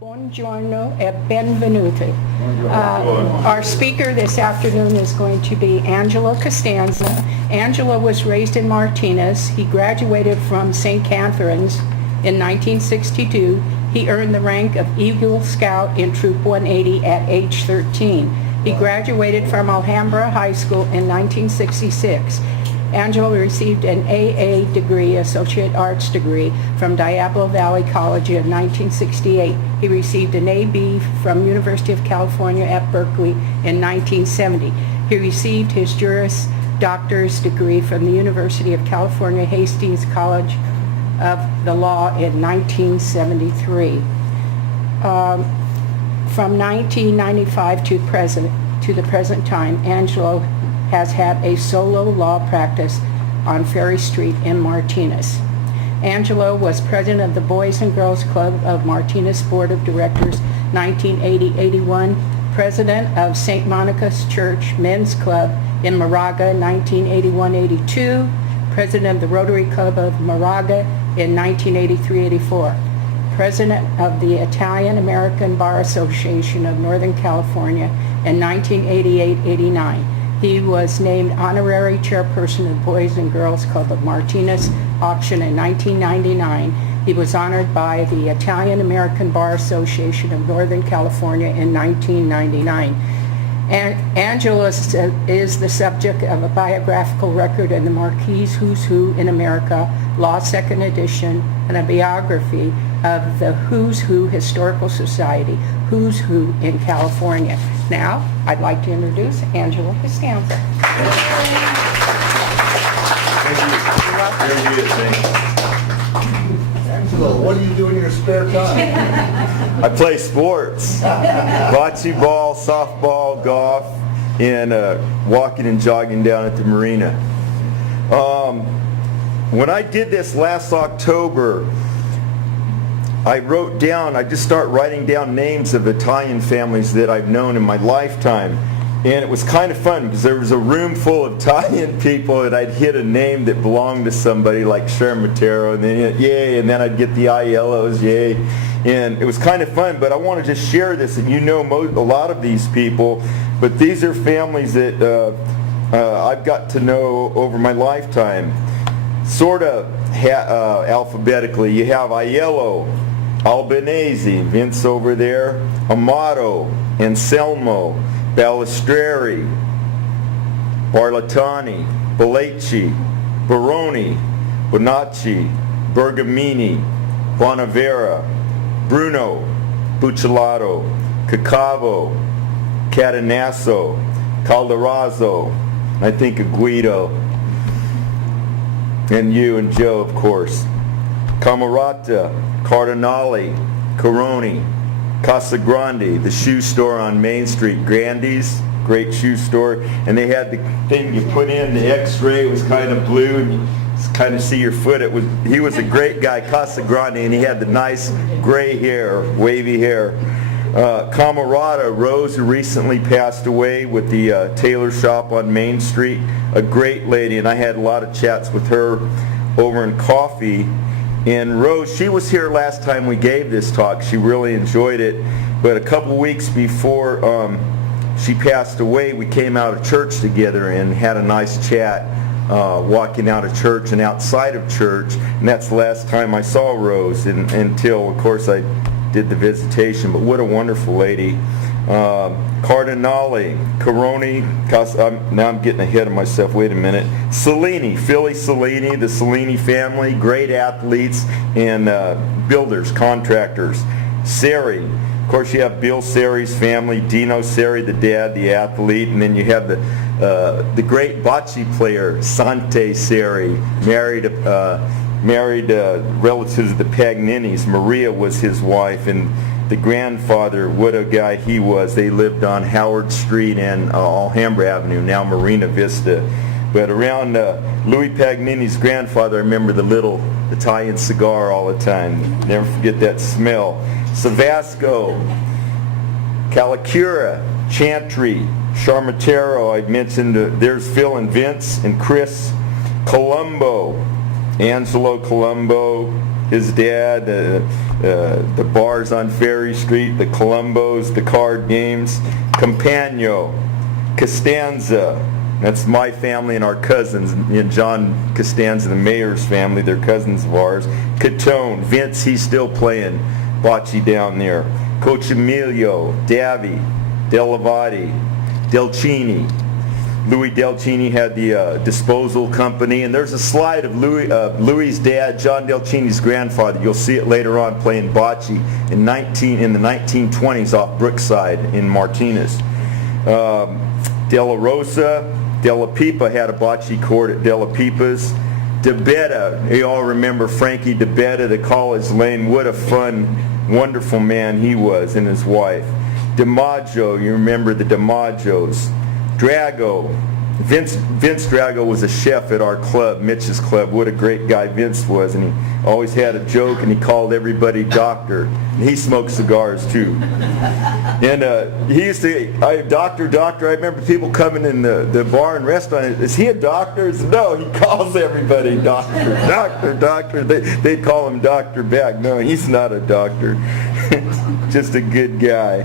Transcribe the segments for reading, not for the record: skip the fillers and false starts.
Buongiorno e benvenuti. Our speaker this afternoon is going to be Angelo Constanza. Angelo was raised in Martinez. He graduated from St. Catherine's in 1962. He earned the rank of Eagle Scout in Troop 180 at age 13. He graduated from Alhambra High School in 1966. Angelo received an AA degree, Associate Arts degree, from Diablo Valley College in 1968. He received an AB from University of California at Berkeley in 1970. He received his Juris Doctor's degree from the University of California Hastings College of the Law in 1973. From 1995 to the present time, Angelo has had a solo law practice on Ferry Street in Martinez. Angelo was president of the Boys and Girls Club of Martinez Board of Directors 1980-81, president of St. Monica's Church Men's Club in Moraga 1981-82, president of the Rotary Club of Moraga in 1983-84, president of the Italian American Bar Association of Northern California in 1988-89. He was named honorary chairperson of the Boys and Girls Club of Martinez auction in 1999. He was honored by the Italian American Bar Association of Northern California in 1999. And Angelo is the subject of a biographical record in the Marquis Who's Who in America, Law 2nd edition, and a biography of the Who's Who Historical Society, Who's Who in California. Now, I'd like to introduce Angelo Constanza. Angelo, what do you do in your spare time? I play sports. Bocce ball, softball, golf, and walking and jogging down at the marina. When I did this last October, I just started writing down names of Italian families that I've known in my lifetime. And it was kind of fun because there was a room full of Italian people and I'd hit a name that belonged to somebody like Schermatero, and then yay, and then I'd get the Aiellos, yay. And it was kind of fun, but I want to just share this, and you know a lot of these people, but these are families that I've got to know over my lifetime. Sort of alphabetically, you have Aiello, Albanese, Vince over there, Amato, Anselmo, Balistreri, Barlatani, Bellacci, Baroni, Bonacci, Bergamini, Bonavera, Bruno, Buccellato, Cacavo, Catanasso, Calderazzo, I think of Guido, and you and Joe, of course. Camerata, Cardinali, Coroni, Casa Grande, the shoe store on Main Street, Grandy's, great shoe store, and they had the thing you put in, the x-ray, it was kind of blue, and you kind of see your foot. He was a great guy, Casa Grande, and he had the nice gray hair, wavy hair. Camerata, Rose, who recently passed away with the tailor shop on Main Street, a great lady, and I had a lot of chats with her over in coffee. And Rose, she was here last time we gave this talk. She really enjoyed it. But a couple weeks before she passed away, we came out of church together and had a nice chat walking out of church and outside of church. And that's the last time I saw Rose until, of course, I did the visitation. But what a wonderful lady. Cardinali, Coroni, now I'm getting ahead of myself, wait a minute. Cellini, Philly Cellini, the Cellini family, great athletes and builders, contractors. Seri, of course you have Bill Seri's family, Dino Seri, the dad, the athlete, and then you have the great bocce player, Sante Seri, married relatives of the Pagninis. Maria was his wife, and the grandfather, what a guy he was. They lived on Howard Street and Alhambra Avenue, now Marina Vista. But around Louis Pagnini's grandfather, I remember the little Italian cigar all the time. Never forget that smell. Savasco, Calicura, Chantry, Schermatero, I mentioned. There's Phil and Vince and Chris. Colombo, Angelo Colombo, his dad, the bars on Ferry Street, the Colombos, the card games, Campagno, Constanza, that's my family and our cousins, and John Constanza, the mayor's family, they're cousins of ours. Catone, Vince, he's still playing bocce down there. Coach Emilio, Davy, Delavati, Delcini. Louis Delcini had the disposal company, and there's a slide of Louis's dad, John Delcini's grandfather. You'll see it later on playing bocce in the 1920s off Brookside in Martinez. De La Rosa, De La Pipa had a bocce court at De La Pipa's. De Betta, you all remember Frankie De Betta, the College Lane. What a fun, wonderful man he was, and his wife. DiMaggio, you remember the DiMaggios. Drago, Vince Drago was a chef at our club, Mitch's club. What a great guy Vince was, and he always had a joke, and he called everybody doctor. And he smoked cigars too. And he used to, doctor. I remember people coming in the bar and restaurant. Is he a doctor? I said, no, he calls everybody doctor. They'd call him doctor back. No, he's not a doctor. Just a good guy.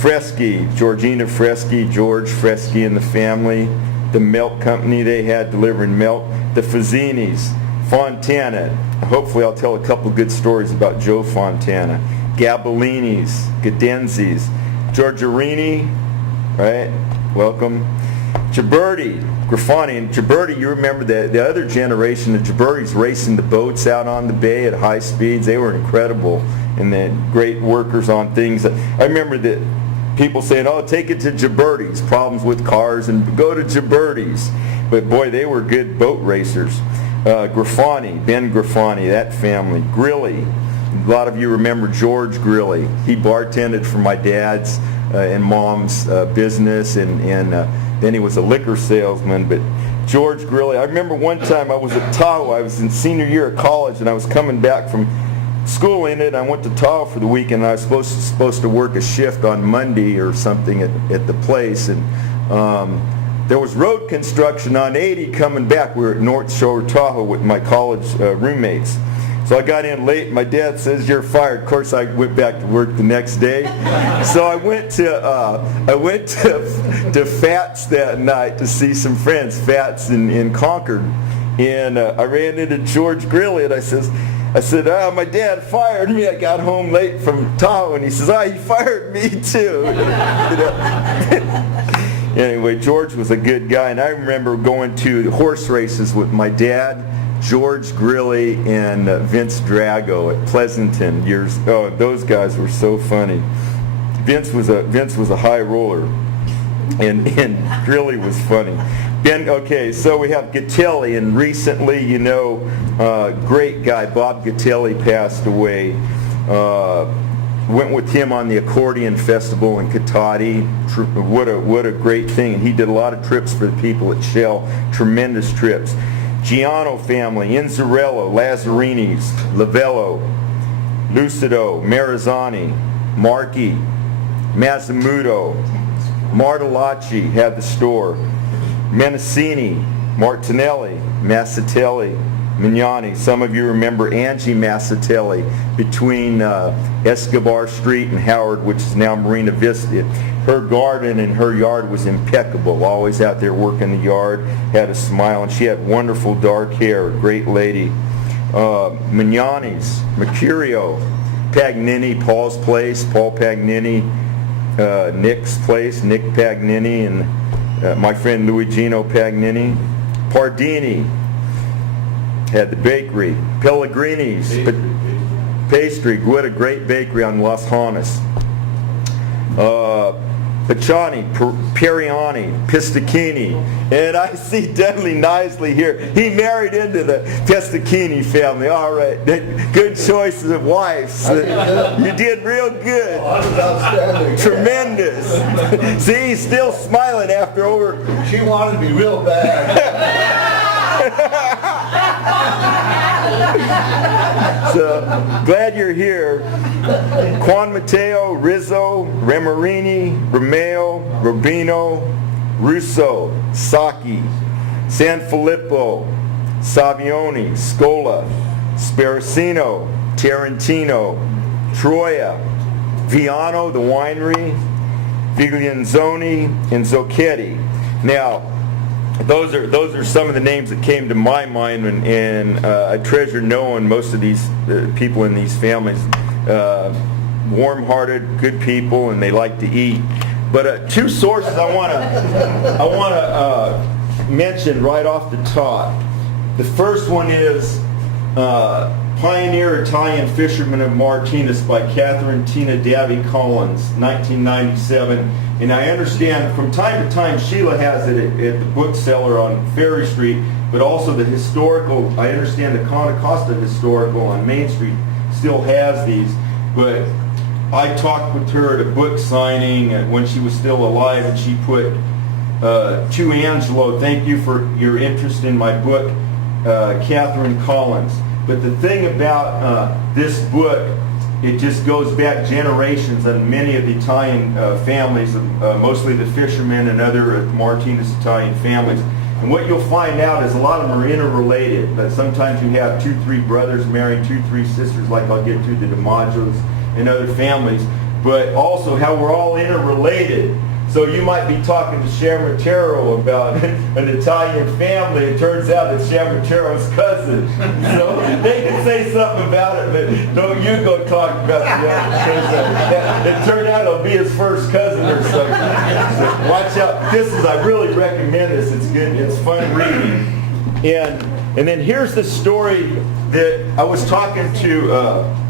Freschi, Georgina Freschi, George Freschi and the family. The milk company they had delivering milk. The Fazzinis, Fontana. Hopefully I'll tell a couple good stories about Joe Fontana. Gabellini's, Gadenzis, Giorgerini, right? Welcome. Ghiberti, Grafani, and Ghiberti, you remember the other generation of Ghibertis racing the boats out on the bay at high speeds. They were incredible, and then great workers on things. I remember that people saying, oh, take it to Ghiberti's, problems with cars, and go to Ghiberti's. But boy, they were good boat racers. Grafani, Ben Grafani, that family. Grilli, a lot of you remember George Grilli. He bartended for my dad's and mom's business, and then he was a liquor salesman. But George Grilli, I remember one time I was at Tahoe. I was in senior year of college, and I was coming back from school ended. I went to Tahoe for the weekend, and I was supposed to work a shift on Monday or something at the place, and there was road construction on 80 coming back. We were at North Shore, Tahoe with my college roommates. So I got in late. My dad says, you're fired. Of course, I went back to work the next day. So I went to Fats that night to see some friends, Fats in Concord. And I ran into George Grilli, and I said, my dad fired me. I got home late from Tahoe, and he says, he fired me too. Anyway, George was a good guy, and I remember going to horse races with my dad, George Grilli, and Vince Drago at Pleasanton years. Oh, those guys were so funny. Vince was a high roller, and Grilli was funny. Okay, so we have Gatelli, and recently, great guy, Bob Gatelli passed away. Went with him on the accordion festival in Cotati. What a great thing. And he did a lot of trips for the people at Shell, tremendous trips. Giano family, Inzarello, Lazzarini's, Lavello, Lucido, Marizani, Marchi, Mazzamuto, Martellacci had the store. Menacini, Martinelli, Massatelli, Mignani. Some of you remember Angie Massatelli between Escobar Street and Howard, which is now Marina Vista. Her garden and her yard was impeccable. Always out there working the yard, had a smile, and she had wonderful dark hair, a great lady. Mignani's, Mercurio, Pagnini, Paul's place, Paul Pagnini, Nick's place, Nick Pagnini, and my friend Luigino Pagnini. Pardini had the bakery. Pellegrini's, pastry. What a great bakery on Las Hanas. Pacciani, Periani, Pistacchini, and I see Dudley Nisley here. He married into the Pistacchini family. All right, good choices of wives. You did real good. Outstanding. Tremendous. See, he's still smiling after over. She wanted me real bad. So, glad you're here. Juan Mateo, Rizzo, Ramarini, Romeo, Rubino, Russo, Saki, San Filippo, Savioni, Scola, Sparacino, Tarantino, Troia, Viano, the winery, Viglianzoni, and Zocchetti. Now, those are some of the names that came to my mind, and I treasure knowing most of these people in these families. Warm-hearted, good people, and they like to eat. But two sources I want to mention right off the top. The first one is Pioneer Italian Fisherman of Martinez by Catherine Tina Davy Collins, 1997. And I understand from time to time Sheila has it at the bookseller on Ferry Street, but also the historical, I understand the Contra Costa Historical on Main Street still has these. But I talked with her at a book signing when she was still alive, and she put, to Angelo, thank you for your interest in my book, Catherine Collins. But the thing about this book, it just goes back generations on many of the Italian families, mostly the fishermen and other Martinez Italian families. And what you'll find out is a lot of them are interrelated, but sometimes you have 2-3 brothers married 2-3 sisters, like I'll get to the DiMaggio's and other families, but also how we're all interrelated. So you might be talking to Sciamatero about an Italian family. It turns out it's Sciamatero's cousin. So they can say something about it, but don't you go talk about the other. It turned out it'll be his first cousin or something. So watch out. I really recommend this. It's good. It's fun reading. And then here's the story that I was talking to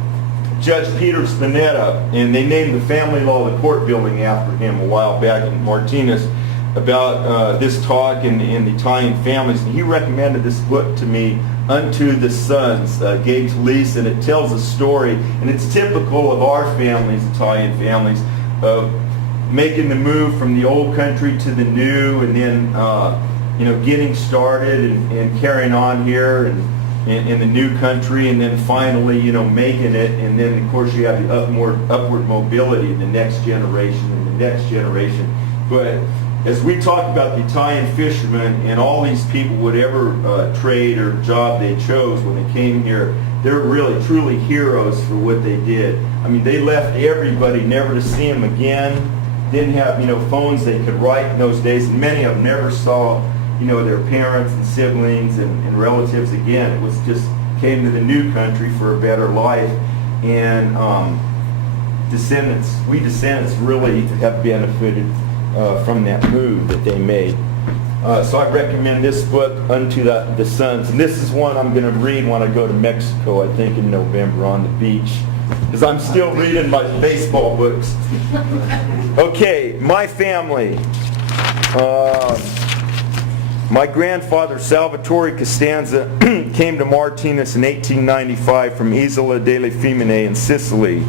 Judge Peter Spinetta, and they named the family law the court building after him a while back in Martinez, about this talk in the Italian families. And he recommended this book to me, Unto the Sons, Gabe Talese, and it tells a story, and it's typical of our families, Italian families, of making the move from the old country to the new, and then getting started and carrying on here and in the new country, and then finally, making it, and then of course you have the upward mobility in the next generation and the next generation. But as we talk about the Italian fishermen and all these people, whatever trade or job they chose when they came here, they're really truly heroes for what they did. I mean, they left everybody never to see them again. Didn't have phones they could write in those days, and many of them never saw their parents and siblings and relatives again. It was just came to the new country for a better life, and we descendants really have benefited from that move that they made. So I recommend this book, Unto the Sons. And this is one I'm going to read when I go to Mexico, I think in November, on the beach, because I'm still reading my baseball books. Okay, my family. My grandfather, Salvatore Costanza, came to Martinez in 1895 from Isola delle Femmine in Sicily.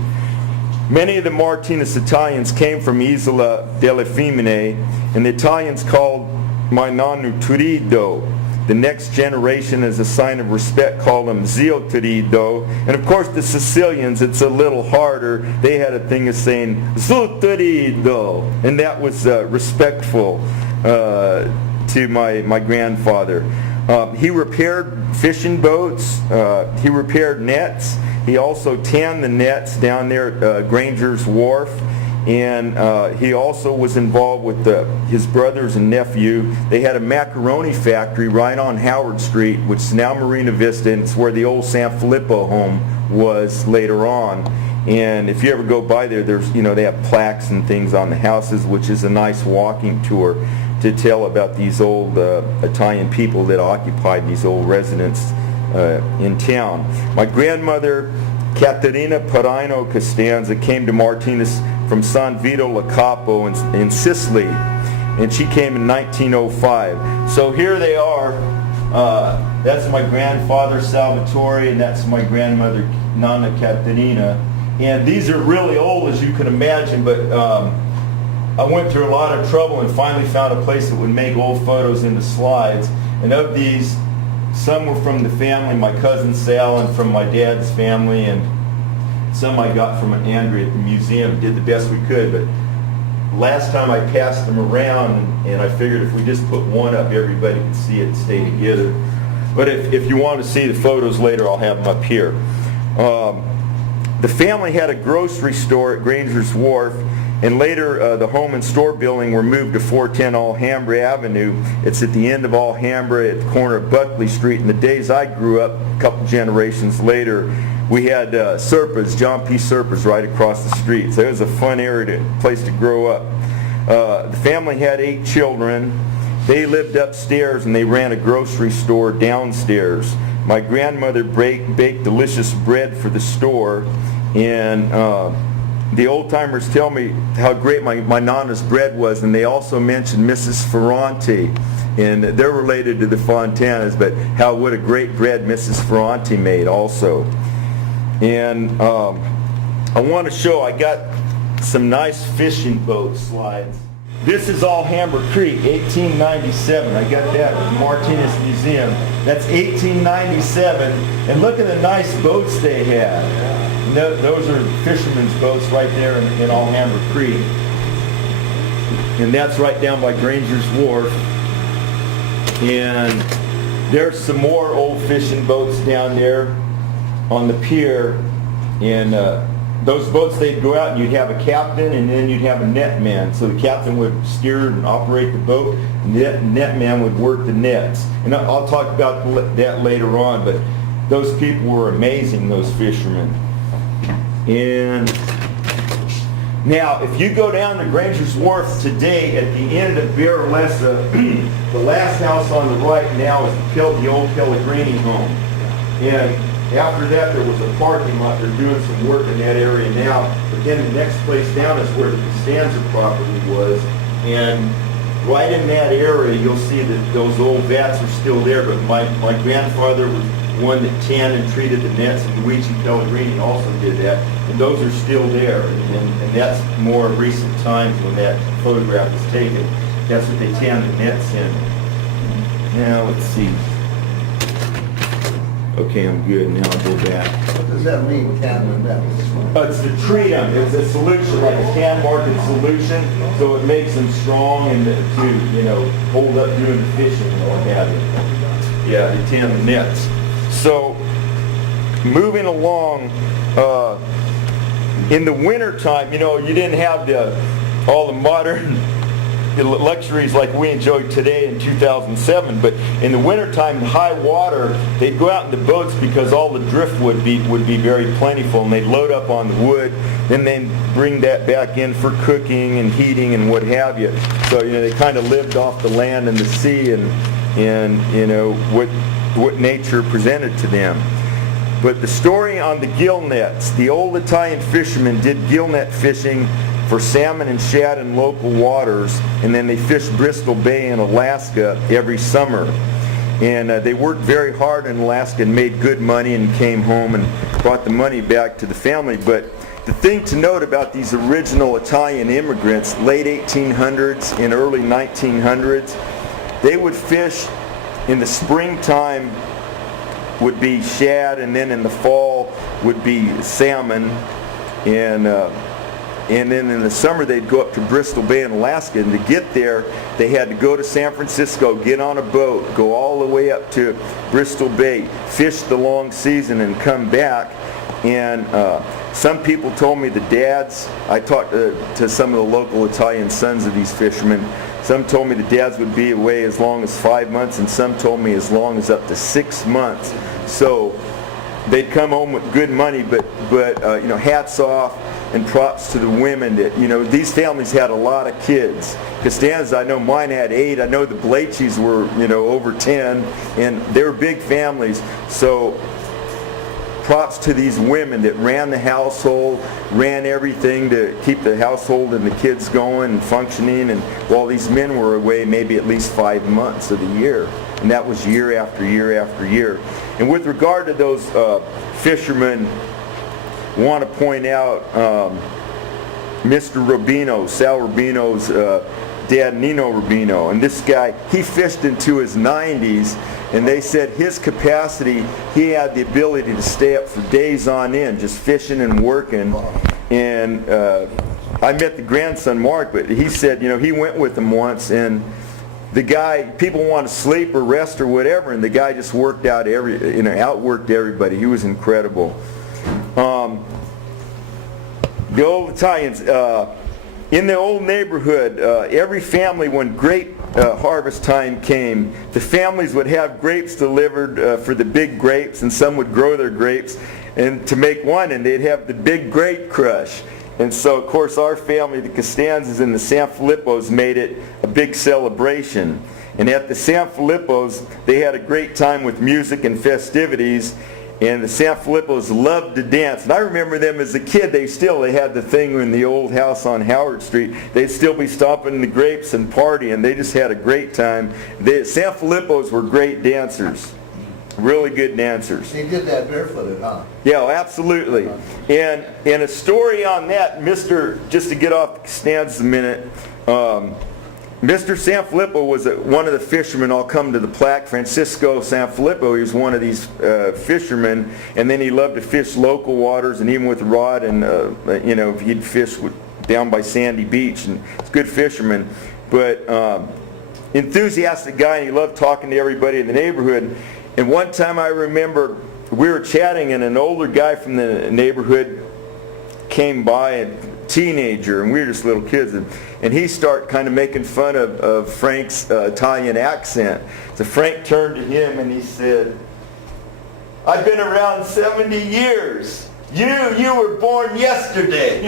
Many of the Martinez Italians came from Isola delle Femmine, and the Italians called my nonno Turido. The next generation, as a sign of respect, called him Zio Turido. And of course the Sicilians, it's a little harder. They had a thing of saying Zu Turido, and that was respectful to my grandfather. He repaired fishing boats. He repaired nets. He also tanned the nets down there at Granger's Wharf. And he also was involved with his brothers and nephew. They had a macaroni factory right on Howard Street, which is now Marina Vista, and it's where the old San Filippo home was later on. And if you ever go by there, there's they have plaques and things on the houses, which is a nice walking tour to tell about these old Italian people that occupied these old residences in town. My grandmother, Caterina Parino Costanza, came to Martinez from San Vito La Capo in Sicily, and she came in 1905. So here they are. That's my grandfather Salvatore, and that's my grandmother Nonna Caterina. And these are really old, as you can imagine, but I went through a lot of trouble and finally found a place that would make old photos into slides. And of these, some were from the family, my cousin Sal, and from my dad's family, and some I got from Andrea at the museum. Did the best we could, but last time I passed them around, and I figured if we just put one up, everybody could see it and stay together. But if you want to see the photos later, I'll have them up here. The family had a grocery store at Granger's Wharf, and later the home and store building were moved to 410 Alhambra Avenue. It's at the end of Alhambra at the corner of Buckley Street. In the days I grew up, a couple generations later, we had Serpa's, John P. Serpa's right across the street. So it was a fun place to grow up. The family had 8 children. They lived upstairs and they ran a grocery store downstairs. My grandmother baked delicious bread for the store, and the old-timers tell me how great my Nana's bread was, and they also mentioned Mrs. Ferranti, and they're related to the Fontanas, but what a great bread Mrs. Ferranti made also. And I want to show, I got some nice fishing boat slides. This is Alhambra Creek, 1897. I got that at the Martinez Museum. That's 1897, and look at the nice boats they had. Those are fishermen's boats right there in Alhambra Creek. And that's right down by Granger's Wharf. And there's some more old fishing boats down there on the pier. And those boats, they'd go out and you'd have a captain and then you'd have a net man. So the captain would steer and operate the boat, and the net man would work the nets. And I'll talk about that later on, but those people were amazing, those fishermen. And now, if you go down to Granger's Wharf today at the end of Baralessa, the last house on the right now is the old Pellegrini home. And after that, there was a parking lot. They're doing some work in that area now. But then the next place down is where the Constanza property was. And right in that area, you'll see that those old vats are still there. But my grandfather was one that tanned and treated the nets, and Luigi Pellegrini also did that. And those are still there. And that's more recent times when that photograph was taken. That's what they tanned the nets in. Now, let's see. Okay, I'm good. Now I'll go back. What does that mean, Canada? It's to treat them. It's a solution, like a can market solution, so it makes them strong and to hold up doing the fishing and what have you. Yeah, they tan the nets. So, moving along, in the winter time, you didn't have all the modern luxuries like we enjoy today in 2007, but in the wintertime, in high water, they'd go out in the boats because all the driftwood would be very plentiful, and they'd load up on the wood, then they'd bring that back in for cooking and heating and what have you. So they kind of lived off the land and the sea and what nature presented to them. But the story on the gill nets, the old Italian fishermen did gill net fishing for salmon and shad in local waters, and then they fished Bristol Bay in Alaska every summer. And they worked very hard in Alaska and made good money and came home and brought the money back to the family. But the thing to note about these original Italian immigrants, late 1800s and early 1900s, they would fish in the springtime would be shad, and then in the fall would be salmon, and then in the summer they'd go up to Bristol Bay in Alaska, and to get there they had to go to San Francisco, get on a boat, go all the way up to Bristol Bay, fish the long season and come back. And some people told me the dads, I talked to some of the local Italian sons of these fishermen, some told me the dads would be away as long as 5 months, and some told me as long as up to 6 months. So they'd come home with good money, but hats off and props to the women that, these families had a lot of kids. Constanza, I know mine had 8. I know the Blachys were, over 10, and they were big families. So props to these women that ran the household, ran everything to keep the household and the kids going and functioning, and while these men were away maybe at least 5 months of the year. And that was year after year after year. And with regard to those fishermen, I want to point out Mr. Rubino, Sal Rubino's dad, Nino Rubino. And this guy, he fished into his 90s, and they said his capacity, he had the ability to stay up for days on end, just fishing and working. And I met the grandson, Mark, but he said, he went with them once, and the guy, people want to sleep or rest or whatever, and the guy just worked out outworked everybody. He was incredible. The old Italians, in the old neighborhood, every family, when grape harvest time came, the families would have grapes delivered for the big grapes, and some would grow their grapes and to make wine, and they'd have the big grape crush. And so, of course, our family, the Constanzas and the Sanfilippos, made it a big celebration. And at the Sanfilippos, they had a great time with music and festivities, and the Sanfilippos loved to dance. And I remember them as a kid. They had the thing in the old house on Howard Street. They'd still be stomping the grapes and partying. They just had a great time. The Sanfilippos were great dancers. Really good dancers. They did that barefooted, huh? Yeah, absolutely. And a story on that, just to get off the Constanza a minute, Mr. Sanfilippo was one of the fishermen. I'll come to the plaque. Francisco Sanfilippo, he was one of these fishermen, and then he loved to fish local waters, and even with a rod, and he'd fish down by Sandy Beach, and he's a good fisherman. But enthusiastic guy, and he loved talking to everybody in the neighborhood. And one time I remember we were chatting, and an older guy from the neighborhood came by, a teenager, and we were just little kids, and he started kind of making fun of Frank's Italian accent. So Frank turned to him and he said, "I've been around 70 years. You were born yesterday.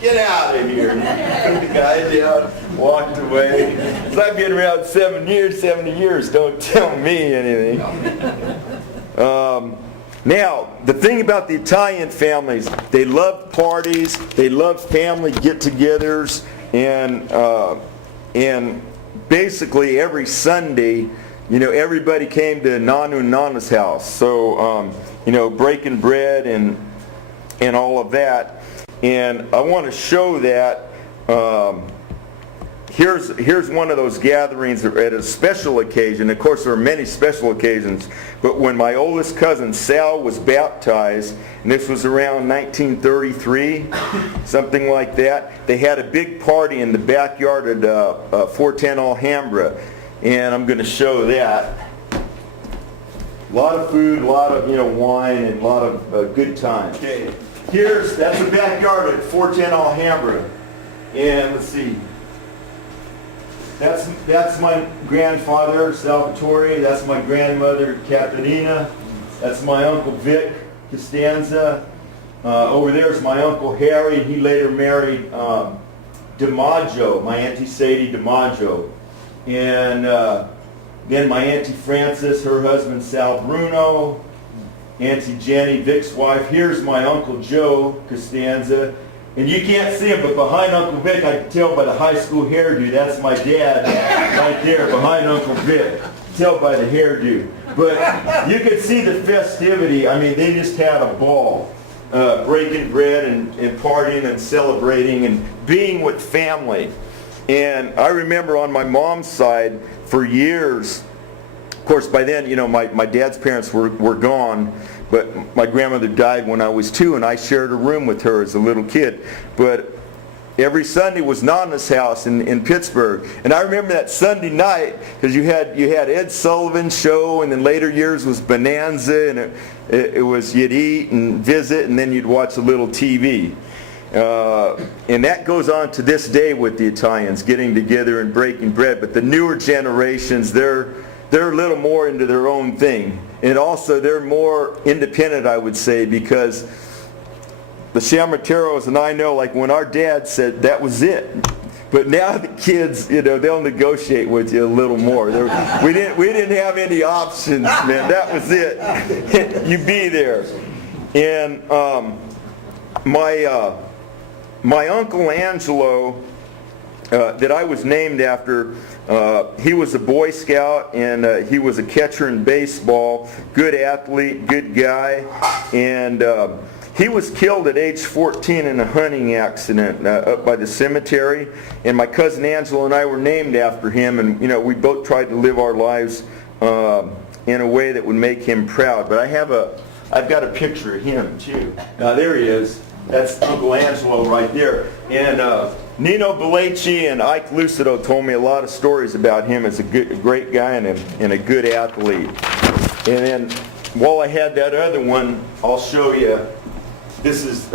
Get out of here." Put the guy down, walked away. So I've been around 70 years. Don't tell me anything. Now, the thing about the Italian families, they loved parties, they loved family get-togethers, and basically every Sunday, everybody came to Nanu and Nana's house. So, breaking bread and all of that. And I want to show that. Here's one of those gatherings at a special occasion. Of course, there are many special occasions, but when my oldest cousin Sal was baptized, and this was around 1933, something like that, they had a big party in the backyard at 410 Alhambra, and I'm going to show that. A lot of food, a lot of wine, and a lot of good times. Okay, that's the backyard at 410 Alhambra, and let's see. That's my grandfather, Salvatore. That's my grandmother, Caterina. That's my Uncle Vic Costanza. Over there is my Uncle Harry. He later married DiMaggio, my Auntie Sadie DiMaggio. And then my Auntie Frances, her husband Sal Bruno. Auntie Jenny, Vic's wife. Here's my Uncle Joe Costanza. And you can't see him, but behind Uncle Vic, I can tell by the high school hairdo, that's my dad right there, behind Uncle Vic. Tell by the hairdo. But you could see the festivity. I mean, they just had a ball, breaking bread and partying and celebrating and being with family. And I remember on my mom's side, for years, of course, by then, my dad's parents were gone. But my grandmother died when I was 2, and I shared a room with her as a little kid. But every Sunday was Nana's house in Pittsburgh. And I remember that Sunday night, because you had Ed Sullivan's show, and then later years was Bonanza, and it was you'd eat and visit, and then you'd watch a little TV. And that goes on to this day with the Italians, getting together and breaking bread. But the newer generations, they're a little more into their own thing. And also they're more independent, I would say, because the Chamateros and I know, like when our dad said that was it. But now the kids, they'll negotiate with you a little more. We didn't have any options, man. That was it. You be there. And my uncle Angelo, that I was named after, he was a Boy Scout, and he was a catcher in baseball, good athlete, good guy, and he was killed at age 14 in a hunting accident up by the cemetery, and my cousin Angelo and I were named after him, and we both tried to live our lives in a way that would make him proud. But I've got a picture of him too. Now there he is. That's Uncle Angelo right there. And Nino Bellacci and Ike Lucido told me a lot of stories about him as a great guy and a good athlete. And then while I had that other one, I'll show you. This is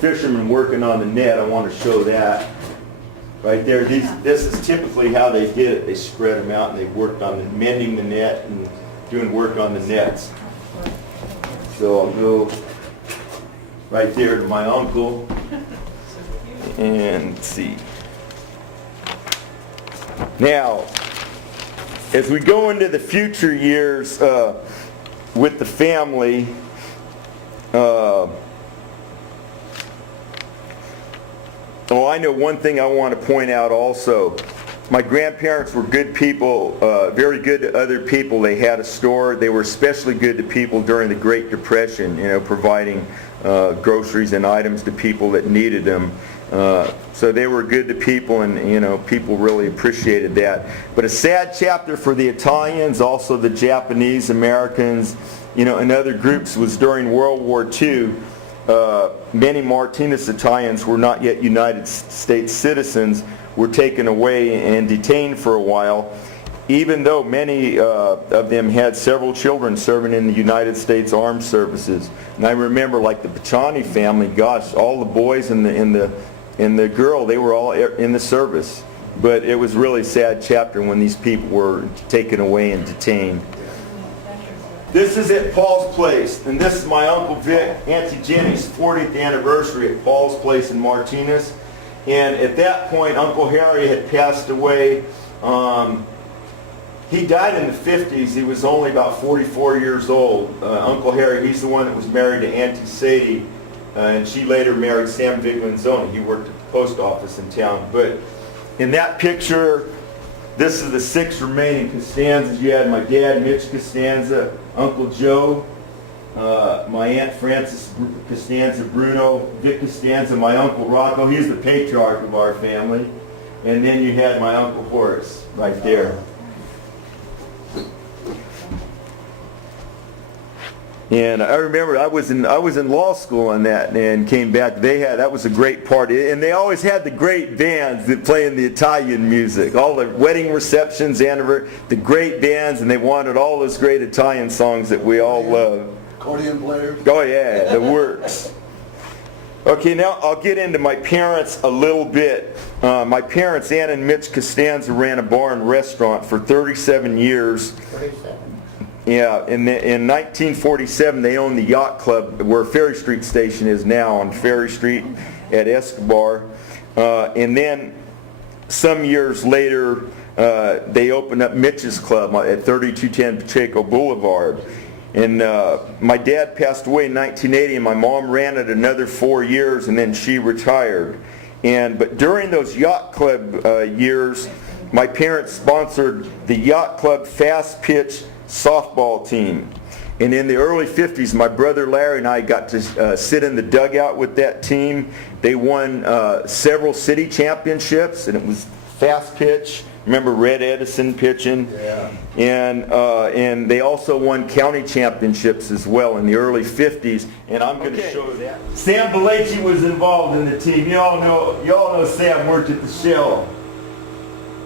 fishermen working on the net. I want to show that right there. This is typically how they did it. They spread them out and they worked on mending the net and doing work on the nets. So I'll go right there to my uncle and see. Now, as we go into the future years with the family, I know one thing I want to point out also. My grandparents were good people, very good to other people. They had a store. They were especially good to people during the Great Depression, providing groceries and items to people that needed them. So they were good to people, and people really appreciated that. But a sad chapter for the Italians, also the Japanese Americans, and other groups was during World War II. Many Martinez Italians were not yet United States citizens, were taken away and detained for a while, even though many of them had several children serving in the United States Armed Services. And I remember, like the Pacciani family, gosh, all the boys and the girl, they were all in the service. But it was really a sad chapter when these people were taken away and detained. This is at Paul's Place, and this is my Uncle Vic, Auntie Jenny's 40th anniversary at Paul's Place in Martinez. And at that point, Uncle Harry had passed away. He died in the 50s. He was only about 44 years old. Uncle Harry, he's the one that was married to Auntie Sadie, and she later married Sam Viglenzoni. He worked at the post office in town. But in that picture, this is the 6 remaining Constanzas. You had my dad, Mitch Constanza, Uncle Joe, my Aunt Frances Costanza, Bruno, Vic Costanza, my Uncle Rocco. He's the patriarch of our family. And then you had my Uncle Horace right there. And I remember I was in law school on that and came back. That was a great party, and they always had the great bands that play in the Italian music. All the wedding receptions, the great bands, and they wanted all those great Italian songs that we all love. Accordion players. Oh yeah, the works. Okay, now I'll get into my parents a little bit. My parents, Ann and Mitch Costanza, ran a bar and restaurant for 37 years. 37. Yeah, in 1947 they owned the yacht club where Ferry Street Station is now, on Ferry Street at Escobar. And then some years later they opened up Mitch's Club at 3210 Pacheco Boulevard. And my dad passed away in 1980, and my mom ran it another 4 years, and then she retired. But during those yacht club years, my parents sponsored the yacht club fast pitch softball team. And in the early 50s, my brother Larry and I got to sit in the dugout with that team. They won several city championships, and it was fast pitch. Remember Red Edison pitching? Yeah. And they also won county championships as well in the early 50s. And I'm going to show that. Sam Bellacci was involved in the team. Y'all know Sam worked at the Shell.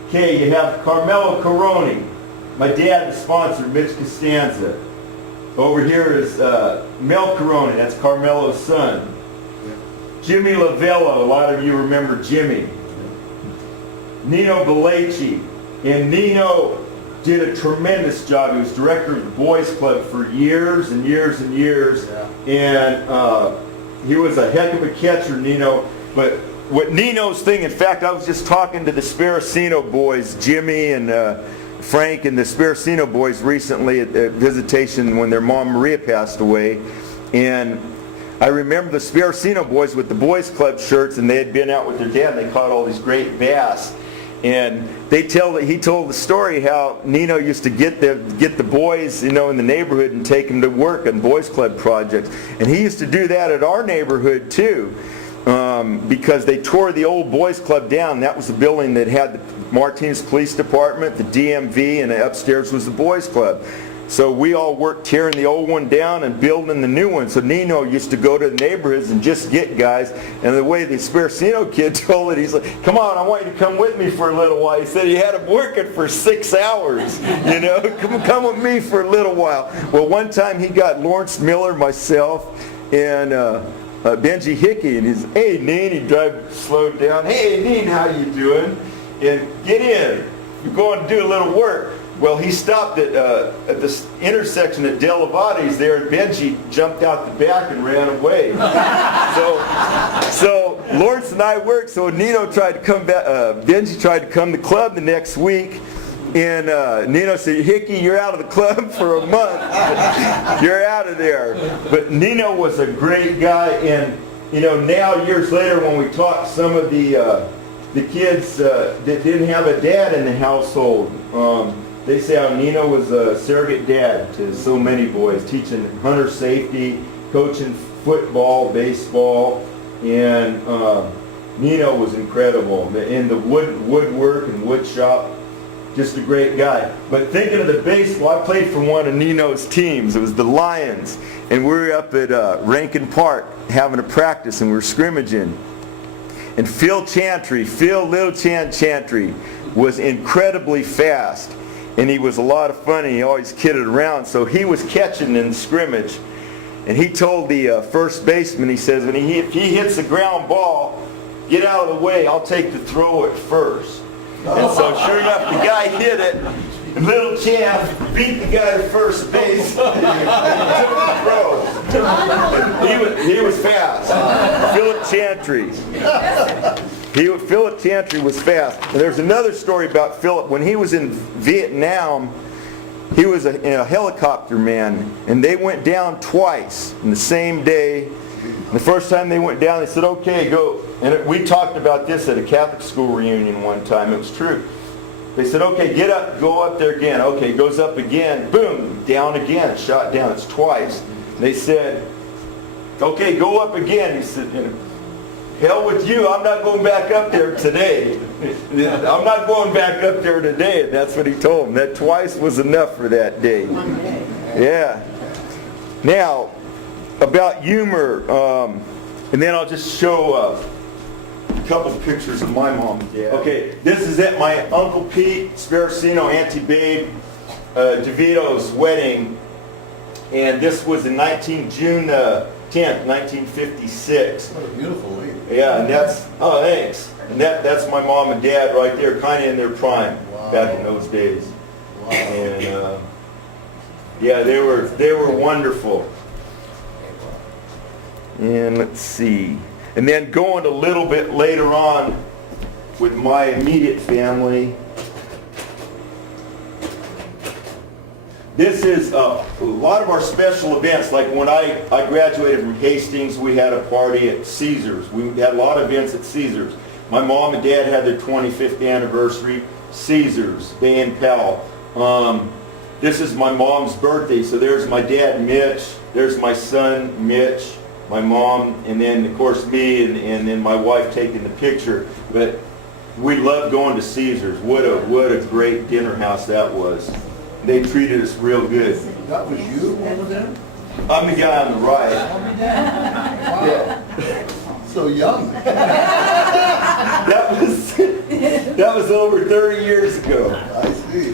Okay, you have Carmelo Caroni. My dad, the sponsor, Mitch Costanza. Over here is Mel Caroni. That's Carmelo's son. Jimmy Lavello. A lot of you remember Jimmy. Nino Bellacci. And Nino did a tremendous job. He was director of the Boys Club for years and years and years. Yeah. And he was a heck of a catcher, Nino. But what Nino's thing, in fact, I was just talking to the Sparacino boys, Jimmy and Frank and the Sparacino boys recently at visitation when their mom Maria passed away. And I remember the Sparacino boys with the Boys Club shirts, and they had been out with their dad and they caught all these great bass. And he told the story how Nino used to get the boys, in the neighborhood and take them to work on Boys Club projects. And he used to do that at our neighborhood too, because they tore the old Boys Club down. That was the building that had the Martinez Police Department, the DMV, and upstairs was the Boys Club. So we all worked tearing the old one down and building the new one. So Nino used to go to the neighborhoods and just get guys. And the way the Sparacino kid told it, he's like, come on, I want you to come with me for a little while. He said he had him working for 6 hours. You know, come with me for a little while. Well, one time he got Lawrence Miller, myself, and Benji Hickey. And he's, hey, Neen, he slowed down. Hey, Neen, how you doing? And get in. You're going to do a little work. Well, he stopped at this intersection at Delavates there, and Benji jumped out the back and ran away. So Lawrence and I worked, so Nino tried to come back, Benji tried to come to the club the next week, and Nino said, Hickey, you're out of the club for a month. You're out of there. But Nino was a great guy, and you know, now years later when we talk, some of the kids that didn't have a dad in the household, they say how Nino was a surrogate dad to so many boys, teaching hunter safety, coaching football, baseball, and Nino was incredible. In the woodwork and wood shop, just a great guy. But thinking of the baseball, I played for one of Nino's teams. It was the Lions, and we were up at Rankin Park having a practice, and we were scrimmaging. And Phil Little Chantry was incredibly fast. And he was a lot of fun, and he always kidded around. So he was catching in the scrimmage. And he told the first baseman, he says, if he hits the ground ball, get out of the way, I'll take the throw at first. And so sure enough, the guy hit it. And Little Champ beat the guy at first base. And took the throw. He was fast. Philip Chantry. Philip Chantry was fast. And there's another story about Philip. When he was in Vietnam, he was a helicopter man, and they went down twice in the same day. And the first time they went down, they said, okay, go. And we talked about this at a Catholic school reunion one time. It was true. They said, okay, get up, go up there again. Okay, goes up again, boom, down again, shot down. It's twice. And they said, okay, go up again. He said, hell with you, I'm not going back up there today. I'm not going back up there today. And that's what he told them. That twice was enough for that day. Yeah. Now, about humor, and then I'll just show a couple of pictures of my mom and dad. Okay, this is at my Uncle Pete Sparacino, Auntie Babe DeVito's wedding. And this was in June 10th, 1956. What a beautiful lady. Yeah, and that's, oh thanks. And that's my mom and dad right there, kind of in their prime. Wow. Back in those days. Wow. And yeah, they were wonderful. And let's see. And then going a little bit later on with my immediate family. This is a lot of our special events. Like when I graduated from Hastings, we had a party at Caesars. We had a lot of events at Caesars. My mom and dad had their 25th anniversary. Caesars, Van Pal. This is my mom's birthday. So there's my dad, Mitch. There's my son, Mitch. My mom, and then of course me, and then my wife taking the picture. But we loved going to Caesars. What a great dinner house that was. They treated us real good. That was you, one of them? I'm the guy on the right. Wow. Yeah. So young. That was over 30 years ago. I see.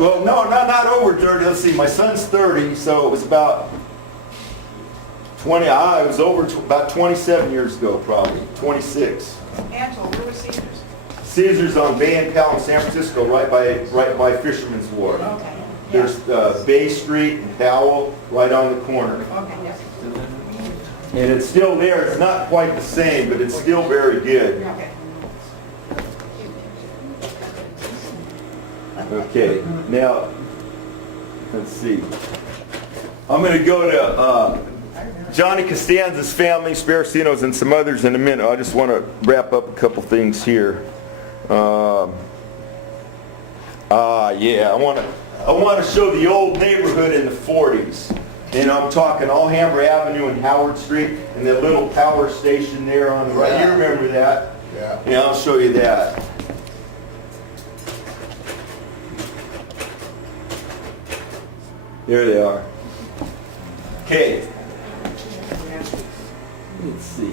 Well, no, not over 30. Let's see. My son's 30, so it was about 20. It was over about 27 years ago, probably 26. Angelo, where was Caesars? Caesars on Van Pal in San Francisco, right by Fisherman's Wharf. Okay. There's Bay Street and Powell right on the corner. Okay, yes. And it's still there. It's not quite the same, but it's still very good. Okay. Okay, now, let's see. I'm going to go to Johnny Costanza's family, Sparacino's, and some others in a minute. I just want to wrap up a couple things here. Yeah, I want to show the old neighborhood in the 40s. And I'm talking Alhambra Avenue and Howard Street, and that little power station there on the right. Yeah. You remember that? Yeah. Yeah, I'll show you that. There they are. Okay. Let's see.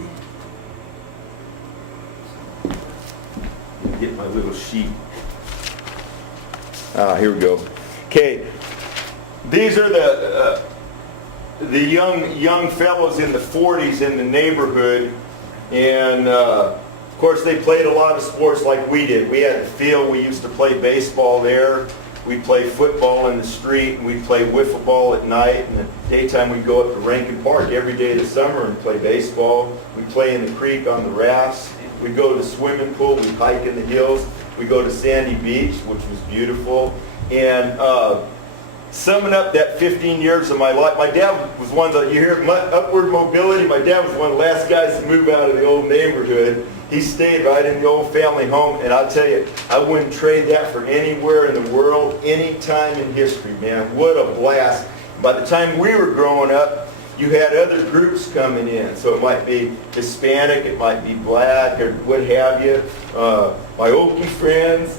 Let me get my little sheet. Here we go. Okay. These are the young fellows in the 40s in the neighborhood, and of course they played a lot of sports like we did. We had the field. We used to play baseball there. We'd play football in the street, and we'd play wiffle ball at night. In the daytime, we'd go up to Rankin Park every day of the summer and play baseball. We'd play in the creek on the rafts. We'd go to the swimming pool. We'd hike in the hills. We'd go to Sandy Beach, which was beautiful. And summing up that 15 years of my life, my dad was one that, you hear upward mobility, my dad was one of the last guys to move out of the old neighborhood. He stayed right in the old family home, and I'll tell you, I wouldn't trade that for anywhere in the world, any time in history, man. What a blast. By the time we were growing up, you had other groups coming in. So it might be Hispanic, it might be black, or what have you. My Okie friends.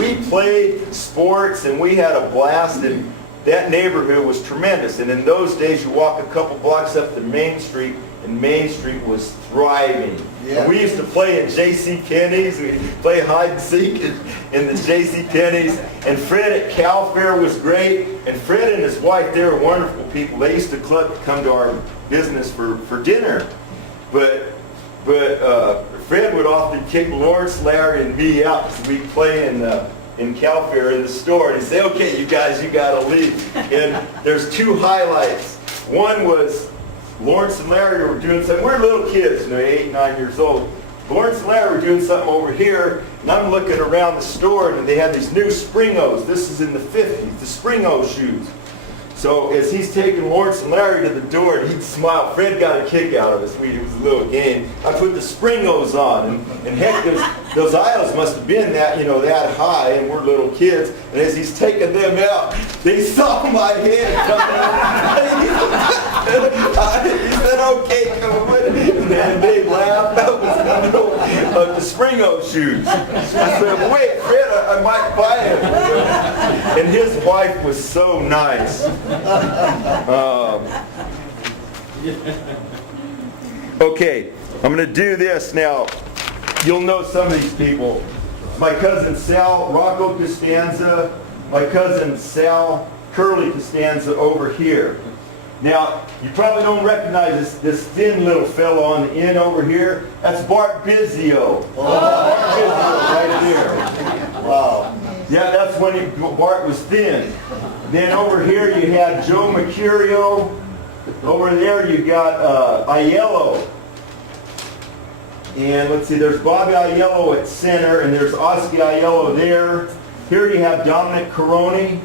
We played sports, and we had a blast, and that neighborhood was tremendous. And in those days, you walk a couple blocks up to Main Street, and Main Street was thriving. Yeah. We used to play in J.C. Penney's. We'd play hide and seek in the J.C. Penney's. And Fred at Cal Fair was great. And Fred and his wife, they were wonderful people. They used to come to our business for dinner. But Fred would often kick Lawrence, Larry, and me out because we'd play in Cal Fair in the store. And he'd say, okay, you guys, you got to leave. And there's two highlights. One was Lawrence and Larry were doing something. We're little kids, 8, 9 years old. Lawrence and Larry were doing something over here, and I'm looking around the store, and they had these new Springos. This is in the 50s, the Springo shoes. So as he's taking Lawrence and Larry to the door, and he'd smile. Fred got a kick out of us. It was a little game. I put the Springos on, and heck, those aisles must have been that high, and we're little kids. And as he's taking them out, they saw my head coming. He said, okay, come on. And they laughed. That was of the Springo shoes. I said, wait, Fred, I might buy them. And his wife was so nice. Okay, I'm going to do this now. You'll know some of these people. My cousin Sal Rocco Constanza, my cousin Sal Curly Constanza over here. Now, you probably don't recognize this thin little fellow on the end over here. That's Bart Bizzio. Oh. Bart Bizzio right there. Wow. Yeah, that's when Bart was thin. Then over here you had Joe Mercurio. Over there you got Aiello. And let's see, there's Bobby Aiello at center, and there's Oski Aiello there. Here you have Dominic Caroni.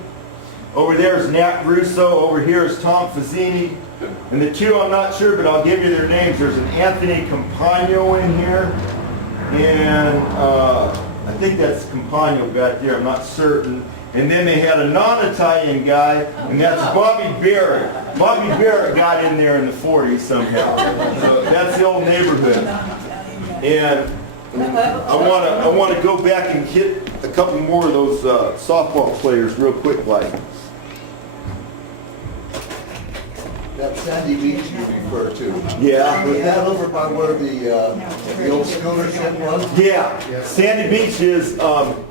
Over there is Nat Russo. Over here is Tom Fazzini. And the two, I'm not sure, but I'll give you their names. There's an Anthony Campagno in here. And I think that's Campagno back there. I'm not certain. And then they had a non-Italian guy, and that's Bobby Barrett. Bobby Barrett got in there in the 40s somehow. So that's the old neighborhood. And I want to go back and hit a couple more of those softball players real quick, like. That Sandy Beach you refer to. Yeah. Was that over by where the old schooner shed was? Yeah. Sandy Beach is,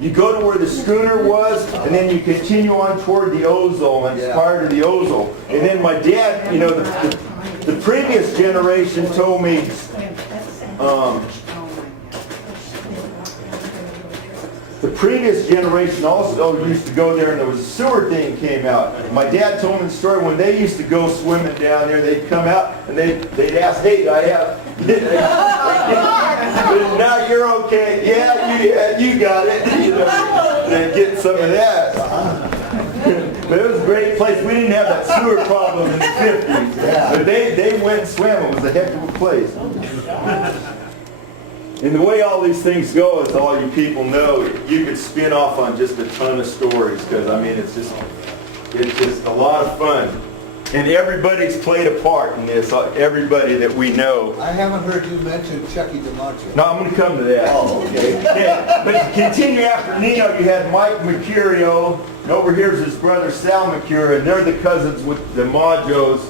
you go to where the schooner was, and then you continue on toward the Ozol, and it's prior to the Ozol. And then my dad, the previous generation told me, the previous generation also used to go there, and there was a sewer thing came out. My dad told me the story when they used to go swimming down there. They'd come out and they'd ask, "Hey, I have." Now you're okay. Yeah, you got it. And get some of that. But it was a great place. We didn't have that sewer problem in the 50s. But they went and swam. It was a heck of a place. And the way all these things go, as all you people know, you could spin off on just a ton of stories, because it's just a lot of fun. And everybody's played a part in this, everybody that we know. I haven't heard you mention Chucky DiMaggio. No, I'm going to come to that. Oh, okay. Yeah, but continue after Nino, you had Mike Mercurio, And over here is his brother Sal McCure, and they're the cousins with DiMaggio's.